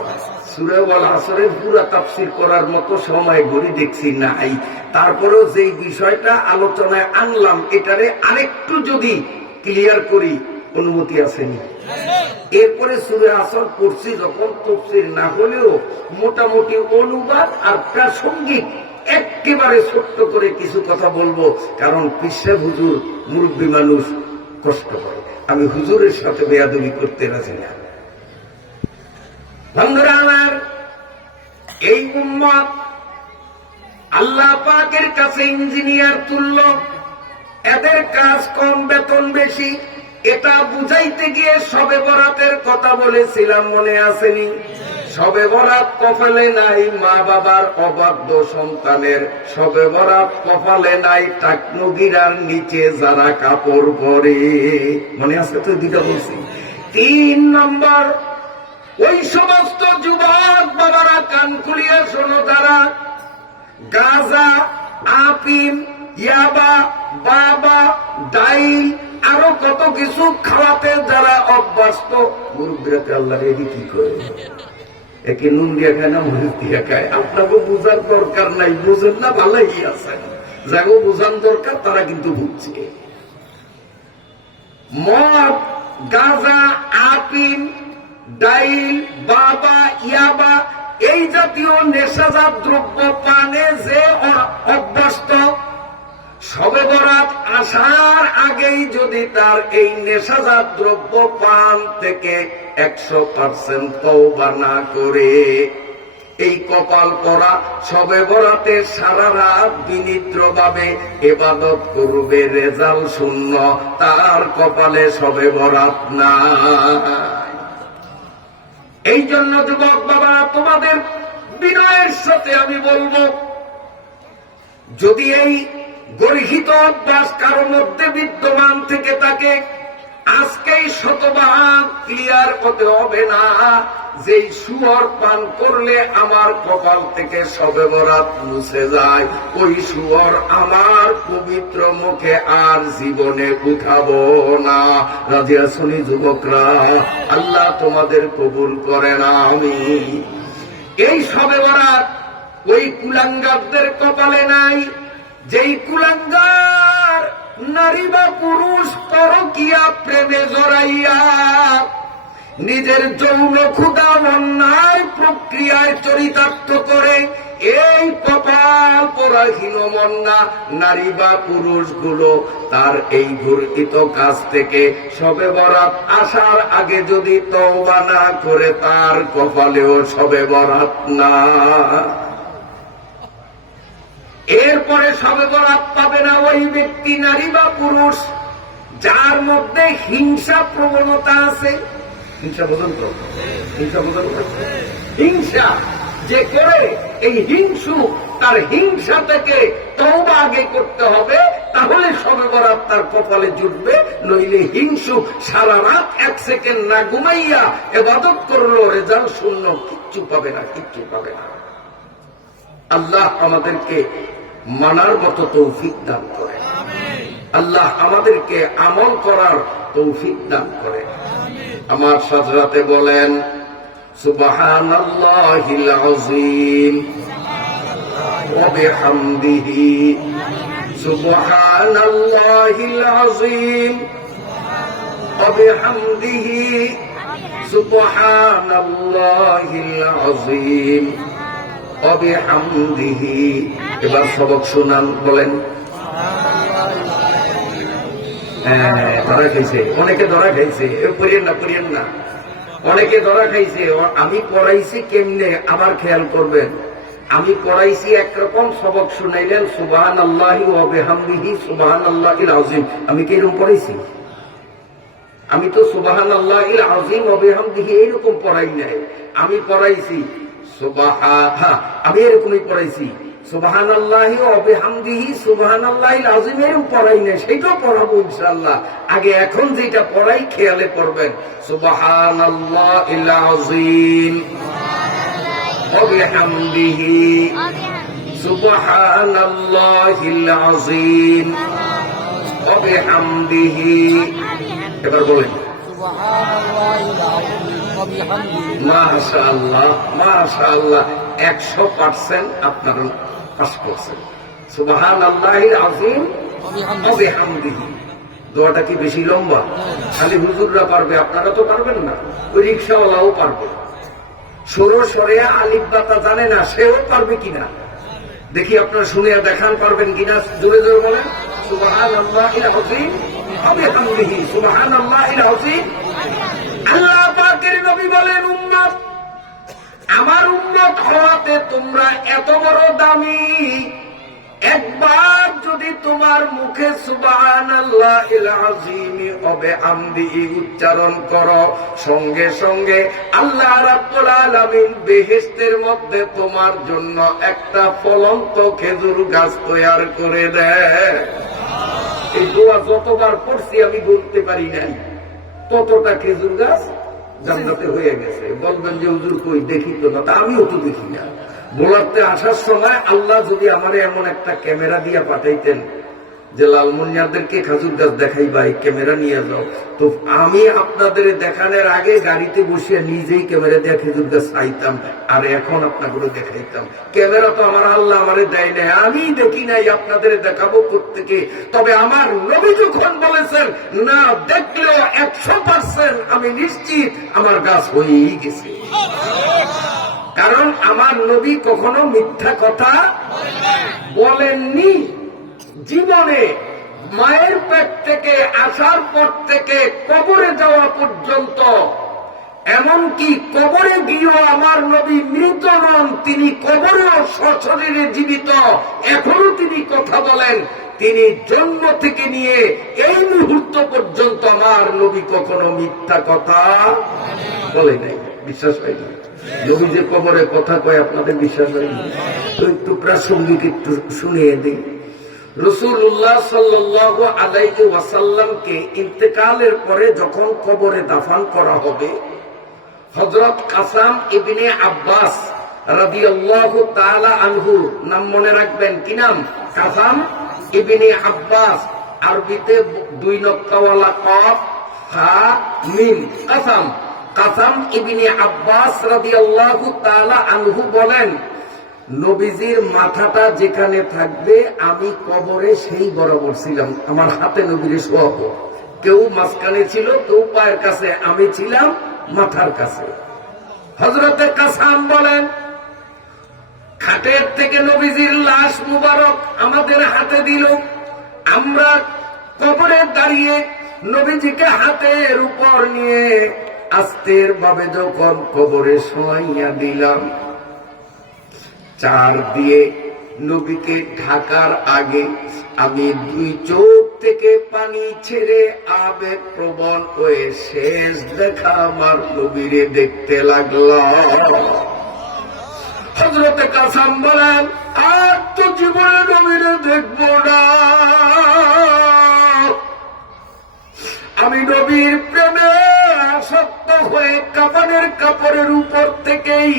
সূরা আল আসরের পুরা তাফসীর করার মতো সময় ঘড়ি দেখছি নাই। তারপরেও যেই বিষয়টা আলোচনায় আনলাম এটারে আরেকটু যদি ক্লিয়ার করি, অনুমতি আসেনি। এরপরে সূরা আসর পড়ছি যখন, তাফসীর না হলেও মোটামুটি অনুবাদ আর প্রাসঙ্গিক একেবারে ছোট্ট করে কিছু কথা বলবো, কারণ পিসা হুজুর মুরব্বী মানুষ কষ্ট করে। আমি হুজুরের সাথে বেয়াদবি করতে রাজি না। বন্ধুরা আমার, এই উম্মত আল্লাহ পাকের কাছে ইঞ্জিনিয়ার তুল্য, এদের কাজ কম, বেতন বেশি। এটা বুঝাইতে গিয়ে শবে বরাতের কথা বলেছিলাম, মনে আসেনি? শবে বরাত কপালে নাই মা বাবার অবাধ্য সন্তানের, শবে বরাত কপালে নাই টাকনুগিরার নিচে যারা কাপড় পরে। মনে আছে তো? দুইটা বলছি। 3 নম্বর, ওই সমস্ত যুবক বাবারা কান খুলিয়া শোনো, তারা গাঁজা, আফিম, ইয়াবা, বাবা, ডাইল আরো কত কিছু খাওয়াতে যারা অভ্যস্ত। মুরব্বীরাতে আল্লাহ রেডি কি করে? একে নুন দিয়া খায় না মরিচ দিয়া খায়? আপনাকে বোঝার দরকার নাই, বুঝেন না ভালাই আছে। যাগো বোঝান দরকার, তারা কিন্তু বুঝছে। মদ, গাঁজা, আফিম, ডাইল, বাবা, ইয়াবা এই জাতীয় নেশাজাত দ্রব্য পানে যে অভ্যস্ত, শবে বরাত আসার আগেই যদি তার এই নেশাজাত দ্রব্য পান থেকে 100% তওবা না করে, এই কপাল পরা শবে বরাতে সারা রাত বিনিদ্রভাবে ইবাদত করবে, রেজাল্ট শূন্য, তার কপালে শবে বরাত না। এই জন্য যুবক বাবা, তোমাদের বিনয়ের সাথে আমি বলবো, যদি এই গর্হিত অভ্যাস কারোর মধ্যে বিদ্যমান থেকে থাকে, আজকেই শতভাগ ক্লিয়ার হতে হবে না যে সুয়ার পান করলে আমার কপাল থেকে শবে বরাত মুছে যায়, ওই সুয়ার আমার পবিত্র মুখে আর জীবনে উঠাবো না। রাজি আছনি যুবকরা? আল্লাহ তোমাদের কবুল করে না। আমি এই শবে বরাত ওই কুলাঙ্গারদের কপালে নাই, যেই কুলাঙ্গার নারী বা পুরুষ পরকীয়া প্রেমে জড়াইয়া নিজের যৌন ক্ষুধা অন্যায় প্রক্রিয়ায় চরিতার্থ করে। এই কপাল পরাহীন মন্না নারী বা পুরুষগুলো তার এই গর্হিত কাজ থেকে শবে বরাত আসার আগে যদি তওবা না করে, তার কপালেও শবে বরাত না। এরপরে শবে বরাত পাবে না ওই ব্যক্তি, নারী বা পুরুষ, যার মধ্যে হিংসা প্রবণতা আছে। হিংসা বোঝেন তো? হিংসা বোঝেন? হিংসা যে করে, এই হিংসু, তার হিংসা থেকে তওবা আগে করতে হবে, তাহলে শবে বরাত তার কপালে জুটবে। নইলে হিংসু সারা রাত 1 সেকেন্ড না ঘুমাইয়া ইবাদত করলো, রেজাল্ট শূন্য, কিচ্ছু পাবে না, কিচ্ছু পাবে না। আল্লাহ আমাদেরকে মানার মতো তৌফিক দান করে, আল্লাহ আমাদেরকে আমল করার তৌফিক দান করে। আমার সাজরাতে বলেন সুবহানাল্লাহিল আযীম ওয়া বিহামদিহি, সুবহানাল্লাহিল আযীম ওয়া বিহামদিহি, সুবহানাল্লাহিল আযীম ওয়া বিহামদিহি। এবার সবক শুনান, বলেন। ধরা খাইছে, অনেকে ধরা খাইছে, পড়িয়েন না, পড়িয়েন না। অনেকে ধরা খাইছে। আমি পড়াইছি কেমনে আবার খেয়াল করবেন। আমি পড়াইছি একরকম, সবক শুনাইলেন সুবহানাল্লাহি ওয়া বিহামদিহি সুবহানাল্লাহিল আযীম। আমি কি এরকম পড়াইছি? আমি তো সুবহানাল্লাহিল আযীম ওয়া বিহামদিহি এরকম পড়াই নাই। আমি পড়াইছি আমি এরকমই পড়াইছি সুবহানাল্লাহি ওয়া বিহামদিহি সুবহানাল্লাহিল আযীম, এরকম পড়াই নাই। সেটাও পড়াবো ইনশাআল্লাহ। আগে এখন যেটা পড়াই খেয়ালে পড়বেন, সুবহানাল্লাহিল আযীম ওয়া বিহামদিহি সুবহানাল্লাহিল আযীম ওয়া বিহামদিহি। এবার বলেন মাশাআল্লাহ, মাশাআল্লাহ। 100% আপনারা পাস করছেন। সুবহানাল্লাহিল আযীম ওয়া বিহামদিহি। দোয়াটা কি বেশি লম্বা? খালি হুজুররা পারবে, আপনারা তো পারবেন না। ওই রিকশাওয়ালাও পারবে। সরো সরিয়া আলিফ বাতা জানে না, সেও পারবে কিনা দেখি, আপনারা শুনে দেখান পারবেন কিনা। জোরে জোরে বলেন সুবহানাল্লাহিল আযীম ওয়া বিহামদিহি। সুবহানাল্লাহিল আযীম। আল্লাহ পাকের নবী বলেন, উম্মত, আমার উম্মত হওয়াতে তোমরা এত বড় দামি, একবার যদি তোমার মুখে সুবহানাল্লাহিল আযীম ওয়া বিহামদিহি উচ্চারণ করো, সঙ্গে সঙ্গে আল্লাহ রাব্বুল আলামিন বেহেশতের মধ্যে তোমার জন্য একটা ফলন্ত খেজুর গাছ তৈরি করে দেয়। এই দোয়া যতবার পড়ছি আমি বলতে পারি নাই, ততটা খেজুর গাছ জান্নাতে হয়ে গেছে। বলবেন যে হুজুর কই, দেখি তো না। তা আমিও তো দেখি না। বলাতে আসার সময় আল্লাহ যদি আমারে এমন একটা ক্যামেরা দিয়ে পাঠাইতেন যে লালমনিয়াদেরকে খেজুর গাছ দেখাইবা, এই ক্যামেরা নিয়ে যাও, তো আমি আপনাদের দেখানোর আগে গাড়িতে বসে নিজেই ক্যামেরা দিয়ে খেজুর গাছ চাইতাম, আর এখন আপনাকে দেখাইতাম। ক্যামেরা তো আমার আল্লাহ আমারে দেয় নাই, আমি দেখি নাই, আপনাদের দেখাবো প্রত্যেকে। তবে আমার নবী যখন বলেছেন না দেখলেও 100% আমি নিশ্চিত আমার গাছ হয়েই গেছে। কারণ আমার নবী কখনো মিথ্যা কথা বলেননি। জীবনে মায়ের পেট থেকে আসার পর থেকে কবরে যাওয়া পর্যন্ত, এমনকি কবরে গিয়েও আমার নবী মৃত নন, তিনি কবরেও সশরীরে জীবিত, এখনো তিনি কথা বলেন। তিনি জন্ম থেকে নিয়ে এই মুহূর্ত পর্যন্ত আমার নবী কখনো মিথ্যা কথা বলে নাই। বিশ্বাস হয়নি? নবী যে কবরে কথা কয় আপনাদের বিশ্বাস হয়নি? তো একটু প্রাসঙ্গিক একটু শুনিয়ে দিই। রাসূলুল্লাহ সাল্লাল্লাহু আলাইহি ওয়াসাল্লামকে ইন্তেকালের পরে যখন কবরে দাফন করা হবে, হযরত কাসাম ইবনে আব্বাস রাদিয়াল্লাহু তাআলা আনহু, নাম মনে রাখবেন, কি নাম? কাসাম ইবনে আব্বাস। আরবিতে 2 নক্তাওয়ালা কফ হা মিম, কাসাম। কাসাম ইবনে আব্বাস রাদিয়াল্লাহু তাআলা আনহু বলেন, নবীজির মাথাটা যেখানে থাকবে আমি কবরে সেই বরাবর ছিলাম, আমার হাতে নবীর শোয়াবো। কেউ মাঝখানে ছিল, কেউ পায়ের কাছে, আমি ছিলাম মাথার কাছে। হযরতে কাসাম বলেন, খাটের থেকে নবীজির লাশ মুবারক আমাদের হাতে দিল, আমরা কবরে দাঁড়িয়ে নবীজিকে হাতের উপর নিয়ে আস্তের ভাবে যখন কবরে শোয়াইয়া দিলাম, চার দিয়ে নবীকে ঢাকার আগে আমি 2 চোখ থেকে পানি ছেড়ে আবেগ প্রবণ হয়ে শেষ দেখা আমার নবীরে দেখতে লাগলাম। হযরতে কাসাম বলেন, আর তো জীবনে নবীরে দেখবো না। আমি নবীর প্রেমে আসক্ত হয়ে কাফনের কাপড়ের উপর থেকেই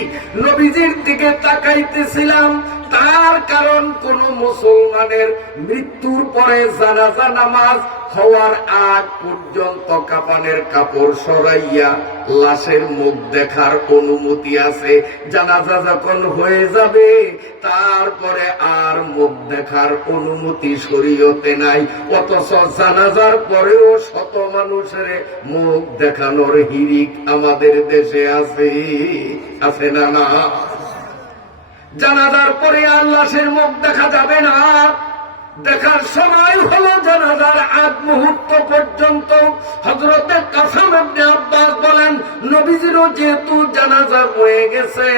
নবীজির দিকে তাকাইতেছিলাম। তার কারণ কোন মুসলমানের মৃত্যুর পরে জানাজা নামাজ হওয়ার আগ পর্যন্ত কাফনের কাপড় সরাইয়া লাশের মুখ দেখার অনুমতি আছে। জানাজা যখন হয়ে যাবে তারপরে আর মুখ দেখার অনুমতি শরীয়তে নাই। অথচ জানাজার পরেও শত মানুষের মুখ দেখানোর হিরিক আমাদের দেশে আছে, আছে না? না, জানাজার পরে আর লাশের মুখ দেখা যাবে না। দেখার সময় হলো জানাজার আগ মুহূর্ত পর্যন্ত। হযরতে কাসাম ইবনে আব্বাস বলেন, নবীজিরও যেহেতু জানাজা হয়ে গেছে,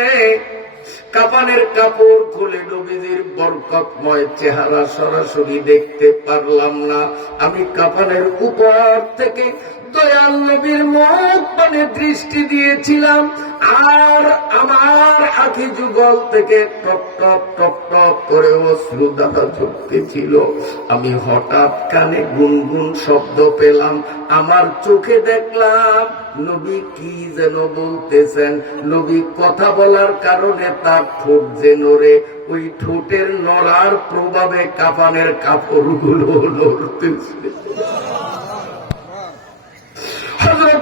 কাফনের কাপড় খুলে নবীজির বরকতময় চেহারা সরাসরি দেখতে পারলাম না। আমি কাফনের উপর থেকে দয়াল নবীর মুখ পানে দৃষ্টি দিয়েছিলাম, আর আমার আঁখি যুগল থেকে টপ টপ টপ টপ করে অশ্রু ধারা ঝরতেছিল। আমি হঠাৎ কানে গুনগুন শব্দ পেলাম, আমার চোখে দেখলাম নবী কি যেন বলতেছেন। নবী কথা বলার কারণে তার ঠোঁট যে নড়ে, ওই ঠোঁটের নড়ার প্রভাবে কাফনের কাপড়গুলো নড়তেছে।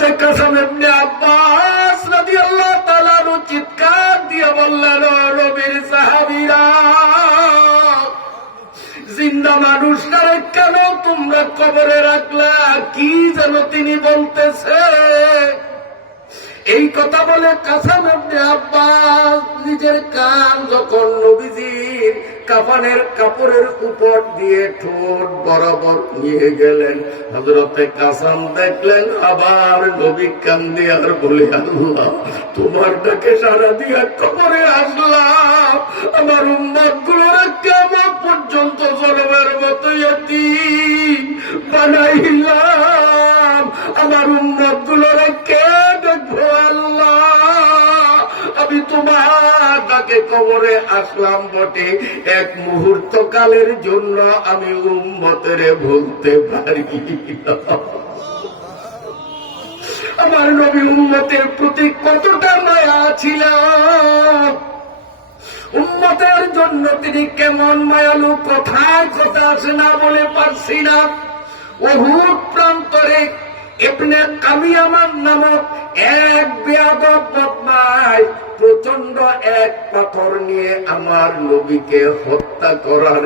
হযরত কাসম ইবনে আব্বাস রাদিয়াল্লাহু তাআলা চিৎকার দিয়ে বললেন, ও নবীর সাহাবীরা, জিন্দা মানুষটারে কেন তোমরা কবরে রাখলা? কি যেন তিনি বলতেছে। এই কথা বলে কাসম ইবনে আব্বাস নিজের কান যখন নবীজির কাফনের কাপড়ের উপর দিয়ে ঠোঁট বরাবর নিয়ে গেলেন, হযরতে কাসম দেখলেন আবার নবী কান্দে আর বলে, আল্লাহ তোমার ডাকে সাড়া দিয়া কবরে আসলাম, আমার উম্মত গুলোর কিয়ামত পর্যন্ত জলমের মতো ইয়তীম বানাইলাম, আমার উম্মত গুলোর কে দেখবো আল্লাহ? আমি তোমার ডাকে কবরে আসলাম বটে, এক মুহূর্ত কালের জন্য আমি উম্মতের ভুলতে পারি না। আমার নবী উম্মতের প্রতি কতটা মায়া ছিল, উম্মতের জন্য তিনি কেমন মায়ালু, কথায় কথা আসে না বলে পারছি না। উহুদ প্রান্তরে ইবনে কামিয়ামান নামক এক বেয়াদব বদমাশ প্রচন্ড এক পাথর নিয়ে আমার নবীকে হত্যা করার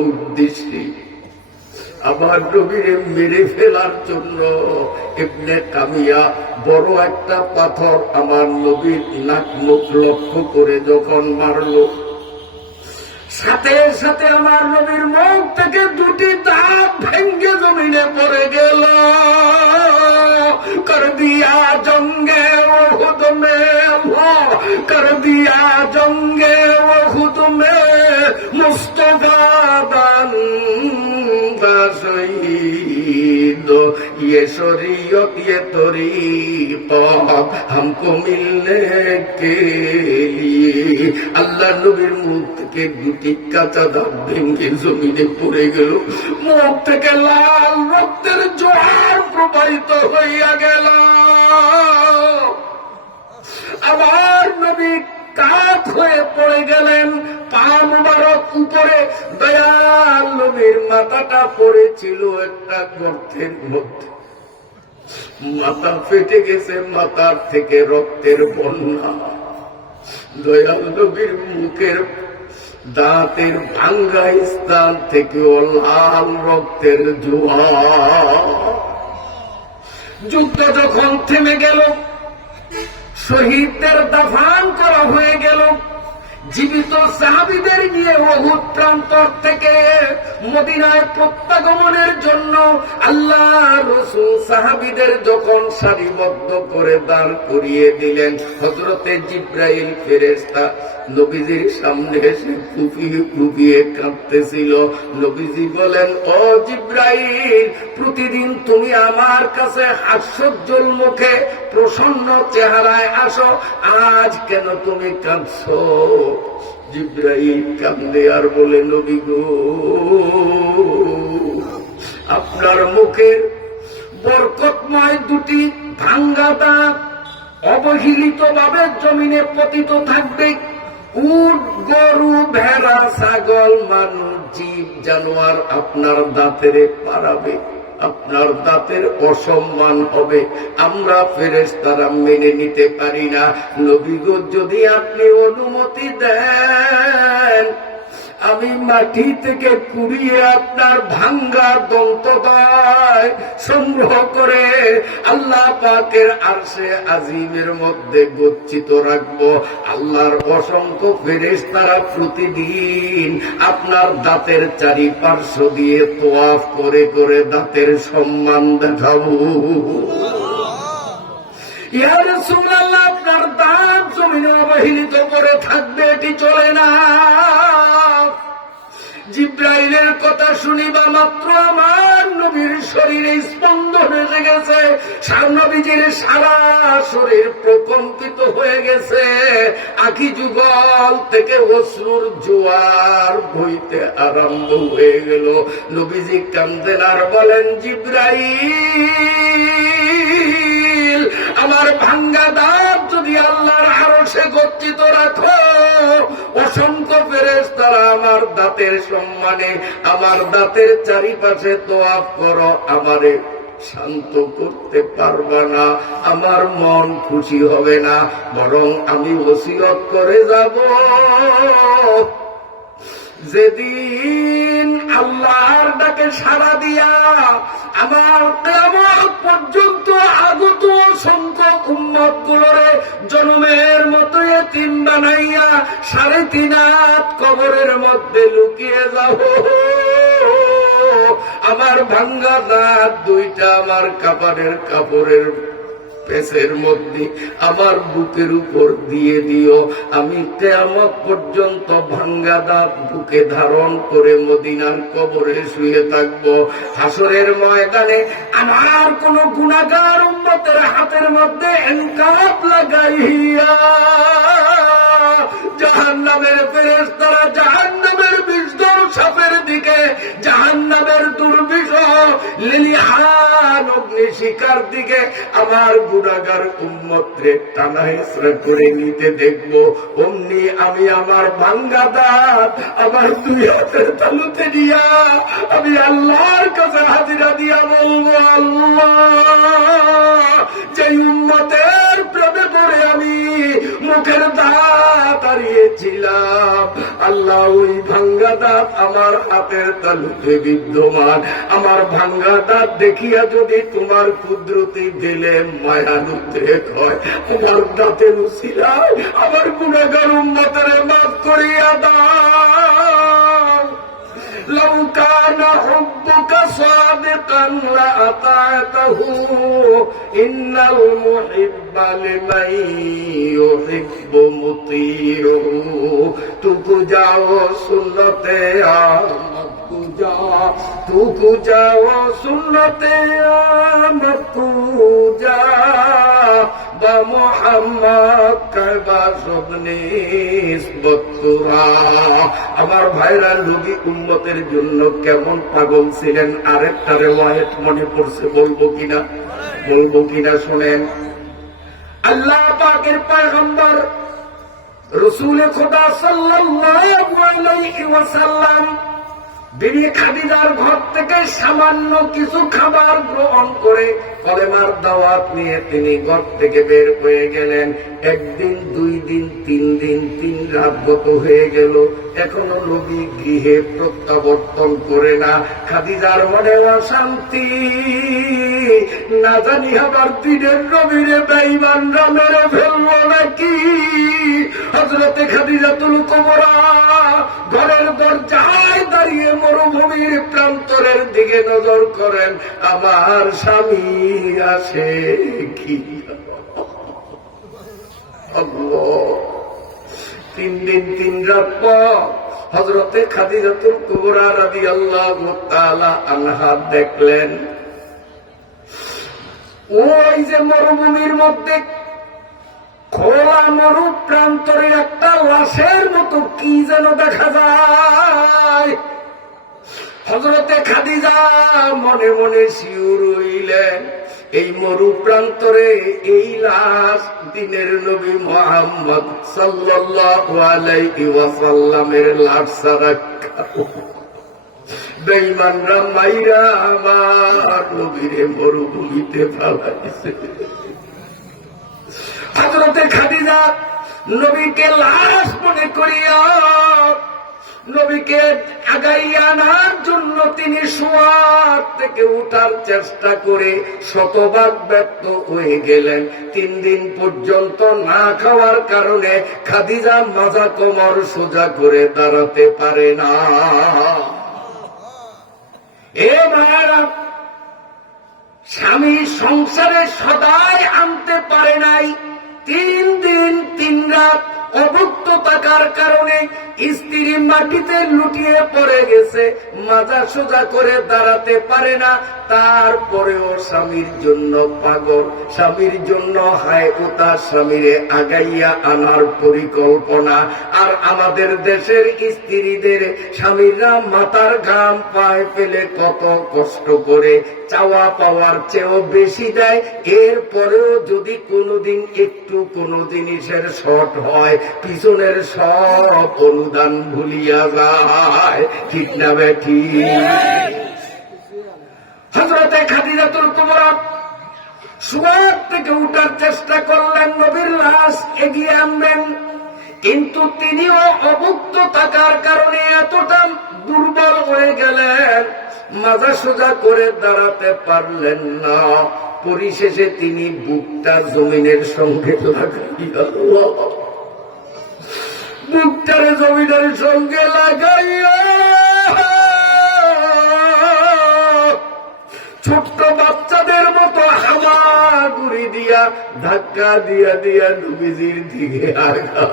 উদ্দেশ্যে, আমার নবীরে মেরে ফেলার জন্য ইবনে কামিয়া বড় একটা পাথর আমার নবীর নাক মুখ লক্ষ্য করে যখন মারল, সাথে সাথে আমার নবীর মুখ থেকে দুটি দাঁত ভেঙ্গে জমিনে পড়ে গেল। কর দিয়া জঙ্গে ওহুদ মে, কর দিয়া জঙ্গে ওহুদ মে মুস্তফা দান शहीद, ये शरीयत ये तरीक़त हमको मिलने के लिए। আল্লাহ নবীর মুখ থেকে দুটি কাঁচা দাঁত ভেঙে জমিনে পড়ে গেল, মুখ থেকে লাল রক্তের জোয়ার প্রবাহিত হইয়া গেল। আবার নবী কাত হয়ে পড়ে গেলেন, পা মুবারক উপরে, দয়াল নবীর মাথাটা পড়েছিল একটা গর্তের মধ্যে, মাথা ফেটে গেছে, মাথার থেকে রক্তের বন্যা, দয়াল নবীর মুখের দাঁতের ভাঙ্গা স্থান থেকেও লাল রক্তের জোয়ার। যুদ্ধ যখন থেমে গেল, শহীদদের দাফন করা হয়ে গেল, জীবিত সাহাবীদের নিয়ে উহুদ প্রান্তর থেকে মদিনায় প্রত্যাগমনের জন্য আল্লাহ রাসূল সাহাবীদের যখন সারিবদ্ধ করে দাঁড় করিয়ে দিলেন, হযরতে জিবরাইল ফেরেশতা নবীজির সামনে এসে ফুঁপিয়ে ফুঁপিয়ে কাঁদতেছিল। নবীজি বলেন, ও জিবরাইল, প্রতিদিন তুমি আমার কাছে হাস্যোজ্জ্বল মুখে প্রসন্ন চেহারায় আসো, আজ কেন তুমি কাঁদছো? জিবরাইল কান্দে আর বলে, নবী গো, আপনার মুখের বরকতময় দুটি ভাঙ্গা দাঁত অবহেলিত ভাবে জমিনে পতিত থাকবে। উট, গরু, ভেড়া, ছাগল, মানুষ, জীব জানোয়ার আপনার দাঁতের পারাবে, আপনার দাঁতের অসম্মান হবে, আমরা ফেরেশতারা মেনে নিতে পারি না। নবী গো, যদি আপনি অনুমতি দেন, আমি মাটি থেকে কুড়িয়ে আপনার ভাঙ্গা দন্তদ্বয় সংগ্রহ করে আল্লাহ পাকের আরশে আজিমের মধ্যে গচ্ছিত রাখবো। আল্লাহর অসংখ্য ফেরেশতারা প্রতিদিন আপনার দাঁতের চারিপার্শ্ব দিয়ে তোয়াফ করে করে দাঁতের সম্মান দেখাবো। ইয়া রাসূলুল্লাহ, আপনার দাঁত জমিনে অবহেলিত করে থাকবে, এটি চলে না। জিবরাইলের কথা শুনিবা মাত্র আমার নবীর শরীরে স্পন্দন এসে গেছে, নবীজির সারা শরীর প্রকম্পিত হয়ে গেছে, আখি যুগল থেকে অশ্রুর জোয়ার বইতে আরম্ভ হয়ে গেল। নবীজি কান্দেন আর বলেন, জিবরাইল, আমার ভাঙ্গা দাঁত যদি আল্লাহর আরশে গচ্ছিত রাখো, অসংখ্য ফেরেশতারা আমার দাঁতের সম্মানে আমার দাঁতের চারিপাশে তোয়াফ করো, আমারে শান্ত করতে পারবা না, আমার মন খুশি হবে না, বরং আমি ওসিয়ত করে যাব, যেদিন আল্লাহর ডাকে সাড়া দিয়া আমার কিয়ামত পর্যন্ত আগত সংখ্যক উম্মত গুলোরে জন্মের মতো এতিম বানাইয়া 3.5 হাত কবরের মধ্যে লুকিয়ে যাব, আমার ভাঙ্গা দাঁত 2টা আমার কাপড়ের পেছের মধ্যে আমার বুকের উপর দিয়ে দিও, আমি কিয়ামত পর্যন্ত ভাঙ্গা দাঁত বুকে ধারণ করে মদিনার কবরে শুয়ে থাকবো। হাসরের ময়দানে আমার কোন গুনাহগার উম্মতের হাতের মধ্যে এনকাব লাগাইয়া জাহান্নামের ফেরেশতারা জাহান্নামের বিষধর সাপের দিকে, জাহান্নামের দুর্বিষহ লিলিহান অগ্নি শিখার দিকে আমার গুনাহগার উম্মতরে টানা হেঁচড়া করে নিতে দেখব। অমনি আমি আমার ভাঙ্গা দাঁত আমার 2 হাতের তালুতে দিয়া আমি আল্লাহর কাছে হাজিরা দিয়া বলবো, আল্লাহ, যে উম্মতের প্রেমে পড়ে আমি মুখের দাঁত হারিয়েছিলাম, আল্লাহ ওই ভাঙ্গা দাঁত আমার হাতের তালুতে বিদ্যমান, আমার ভাঙ্গা দাঁত দেখিয়া যদি তোমার কুদরতি দিলে মায়া উদ্রেক হয়, আমার দাঁতের উসিলায় আমার গুনাহগার উম্মতের মাফ করিয়া দাও। لو كان حبك صادقا لأطعته إن المحب لمن يحب مطيع تك جاؤ سنتے آمد تک جاؤ سنتے آمد تو جا মোহাম্মদ কাবা সবনিস বত্তুরা। আমার ভাইরা নবী উম্মতের জন্য কেমন পাগল ছিলেন, আরেকটা রিওয়ায়াত মনে পড়ছে, বলবো কিনা শোনেন। আল্লাহ পাকের পয়গম্বর রাসূল খোদা সাল্লাল্লাহু আলাইহি ওয়াসাল্লাম বিবি খাদিজার ঘর থেকে সামান্য কিছু খাবার গ্রহণ করে কলেমার দাওয়াত নিয়ে তিনি ঘর থেকে বের হয়ে গেলেন। 1 দিন 2 দিন 3 দিন 3 রাত গত হয়ে গেল, এখনো নবী গৃহে প্রত্যাবর্তন করে না। খাদিজার মনে অশান্তি, না জানি আবার দিনের নবীরে বেঈমানরা মেরে ফেললো নাকি। হযরতে খাদিজাতুল কুবরা ঘরের দরজায় দাঁড়িয়ে মরুভূমির প্রান্তরের দিকে নজর করেন, আমার স্বামী আসে কি। 3 দিন 3 রাত পর হযরতে খাদিজাতুল কুবরা রাদিয়াল্লাহু তাআলা আনহা দেখলেন ওই যে মরুভূমির মধ্যে খোলা মরু প্রান্তরের একটা লাশের মতো কি যেন দেখা যায়। হযরতে খাদিজা মনে মনে শিউর হইলেন, এই মরু প্রান্তরে এই লাশ দিনের নবী মুহাম্মদ সাল্লাল্লাহু আলাইহি ওয়াসাল্লামের লাশ ছাড়া বেঈমানরা মাইরা আমার নবীরে মরুভূমিতে ফেলাইছে। হযরতে খাদিজা নবীকে লাশ মনে করিয়া নবীকে আগাইয়া আনার জন্য তিনি শোয়ার থেকে উঠার চেষ্টা করে শতভাগ ব্যর্থ হয়ে গেলেন। 3 দিন পর্যন্ত না খাওয়ার কারণে খাদিজা মাজা কোমর সোজা করে দাঁড়াতে পারে না। এ মায়েরা, স্বামী সংসারে সদাই আনতে পারে নাই, 3 দিন 3 রাত অভুক্ত থাকার কারণে স্ত্রী মাটিতে লুটিয়ে পড়ে গেছে, মাজা সোজা করে দাঁড়াতে পারে না। তারপরেও স্বামীর জন্য পাগল, স্বামীর জন্য হায় উতা স্বামীরে আগাইয়া আনার পরিকল্পনা। আর আমাদের দেশের স্ত্রীদের স্বামীরা মাথার ঘাম পায়ে ফেলে কত কষ্ট করে চাওয়া পাওয়ার চেয়েও বেশি দেয়, এরপরেও যদি কোনোদিন একটু কোনো জিনিসের শর্ট হয় পিছনের সব অনুদান ভুলিয়া যায়, ঠিক না বেঠি? হযরতে খাদিজাতুল কুবরা সুয়াদ থেকে উঠার চেষ্টা করলেন, নবীর লাশ এগিয়ে আনবেন, কিন্তু তিনিও অভুক্ত থাকার কারণে এতটা দুর্বল হয়ে গেলেন, মাজা সোজা করে দাঁড়াতে পারলেন না। পরিশেষে তিনি বুকটা জমিনের সঙ্গে লাগাইয়া, বুকটারে জমিনের সঙ্গে লাগাইয়া ছোট্ট বাচ্চাদের মতো হামাগুড়ি দিয়া ধাক্কা দিয়া দিয়া নবীজির দিকে আগা।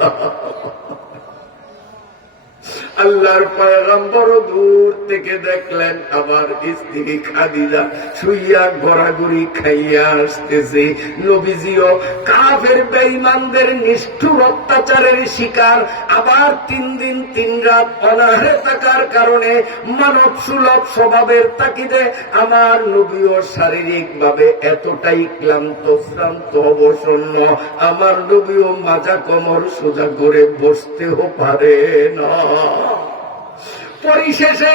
আল্লাহর পয়গম্বর দূর থেকে দেখলেন আমার স্ত্রী খাদিজা শুইয়া গড়াগড়ি খাইয়া আসতেছে। নবীজিও কাফের বেঈমানদের নিষ্ঠুর অত্যাচারের শিকার, আবার 3 দিন 3 রাত অনাহারে থাকার কারণে মানব সুলভ স্বভাবের তাকিদে আমার নবীও শারীরিক ভাবে এতটাই ক্লান্ত শ্রান্ত অবসন্ন, আমার নবীও মাজা কোমর সোজা করে বসতেও পারে না। পরিশেষে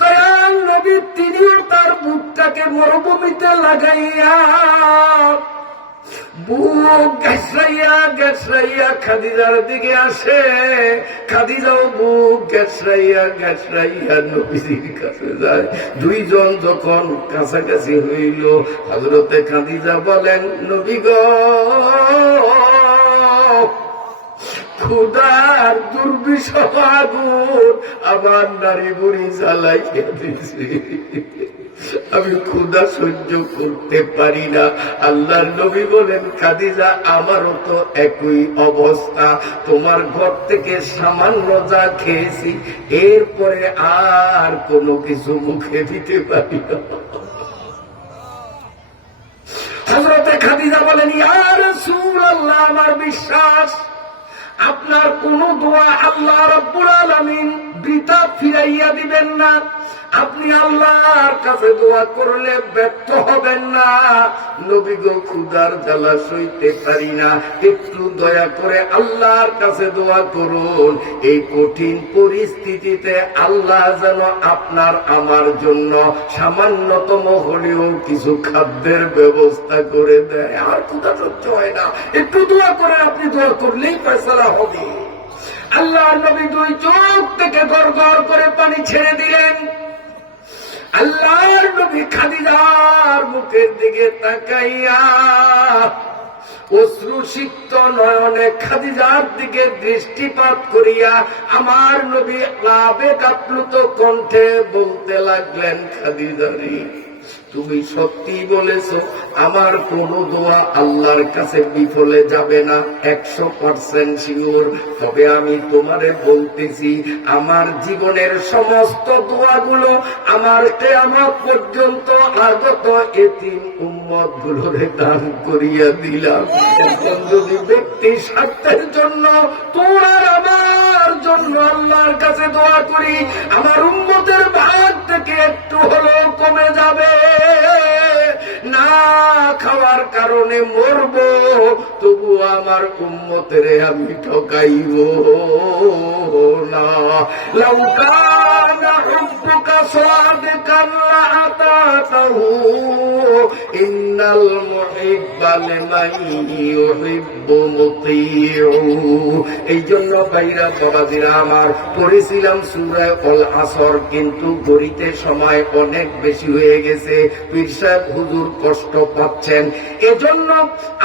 দয়াল নবী তিনিও তার বুকটাকে মরুভূমিতে লাগাইয়া বুক গেছরাইয়া গেছরাইয়া খাদিজার দিকে আসে। খাদিজাও বুক গেছরাইয়া গেছরাইয়া নবীজির কাছে যায়। দুইজন যখন কাছাকাছি হইল, হযরতে খাদিজা বলেন, নবী গো, ক্ষুধার দুর্বিষহ আগুন আমার নারী বুড়ি জ্বালাইয়া দিছে, আমি ক্ষুধা সহ্য করতে পারি না। আল্লাহর নবী বলেন, খাদিজা আমারও তো একই অবস্থা, তোমার ঘর থেকে সামান্য যা খেয়েছি এরপরে আর কোনো কিছু মুখে দিতে পারি না। হযরতে খাদিজা বলেন, ইয়া রাসূলুল্লাহ, আমার বিশ্বাস আপনার কোন দোয়া আল্লাহ রাব্বুল আলামিন বৃথা ফিরাইয়া দিবেন না। আপনি আল্লাহর কাছে দোয়া করলে ব্যর্থ হবেন না। নবী গো, ক্ষুধার জ্বালা সইতে পারি না, একটু দয়া করে আল্লাহর কাছে দোয়া করুন। এই কঠিন পরিস্থিতিতে আল্লাহ যেন আপনার আমার জন্য সামান্যতম হলেও কিছু খাদ্যের ব্যবস্থা করে দেয়। আর ক্ষুধা সহ্য হয় না, একটু দোয়া করে, আপনি দোয়া করলেই ফয়সালা হবে। আল্লাহ নবী 2 চোখ থেকে গড় গড় করে পানি ছেড়ে দিলেন। আল্লাহর নবী খাদিজার মুখের দিকে তাকাইয়া অশ্রুসিক্ত নয়নে খাদিজার দিকে দৃষ্টিপাত করিয়া আমার নবী আবেগ আপ্লুত কণ্ঠে বলতে লাগলেন, খাদিজারি, তুমি সত্যি বলেছ, আমার কোন দোয়া আল্লাহর কাছে বিফলে যাবে না, 100% শিওর। তবে আমি তোমারে বলতেছি, আমার জীবনের সমস্ত দোয়াগুলো আমার কিয়ামত পর্যন্ত আগত এতিম উম্মত গুলোরে দান করিয়া দিলাম। এখন যদি ব্যক্তি স্বার্থের জন্য তোমার আমার জন্য আল্লাহর কাছে দোয়া করি, আমার উম্মতের ভাগ থেকে একটু হলেও কমে যাবে। না খাওয়ার কারণে মরব, তবু আমার উম্মতেরে আমি ঠকাইব না। লাউ কানা হুব্বুকা সাদিকান লাআতাতাহু ইন্নাল মুহিব্বা লিমান ইউহিব্বু মুতিউ। এই জন্য ভাইরা বাবাজিরা আমার, পড়েছিলাম সূরা আল আসর, কিন্তু গড়িতে সময় অনেক বেশি হয়ে গেছে। পীর সাহেব হুজুর কষ্ট পাচ্ছেন, এজন্য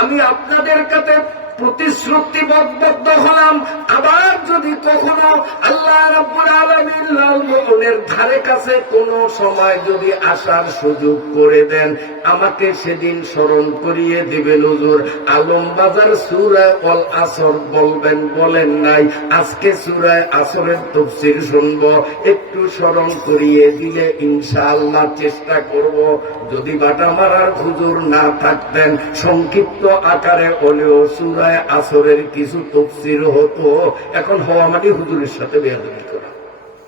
আমি আপনাদের কাছে প্রতিশ্রুতিবদ্ধ হলাম, আবার যদি কখনো আল্লাহ রাব্বুল আলামিন লালমোহনের ধারে কাছে কোনো সময় যদি আসার সুযোগ করে দেন, আমাকে সেদিন স্মরণ করিয়ে দিবেন। হুজুর আলমবাজার সূরা আল আসর বলবেন, বলেন নাই, আজকে সূরা আসরের তাফসীর শুনবো, একটু স্মরণ করিয়ে দিলে ইনশাআল্লাহ চেষ্টা করব। যদি বাটা মারার হুজুর না থাকতেন, সংক্ষিপ্ত আকারে হলেও সূরা আসরের কিছু তাফসীর হতো। এখন হওয়া মানে হুজুরের সাথে বেয়াদবি করা।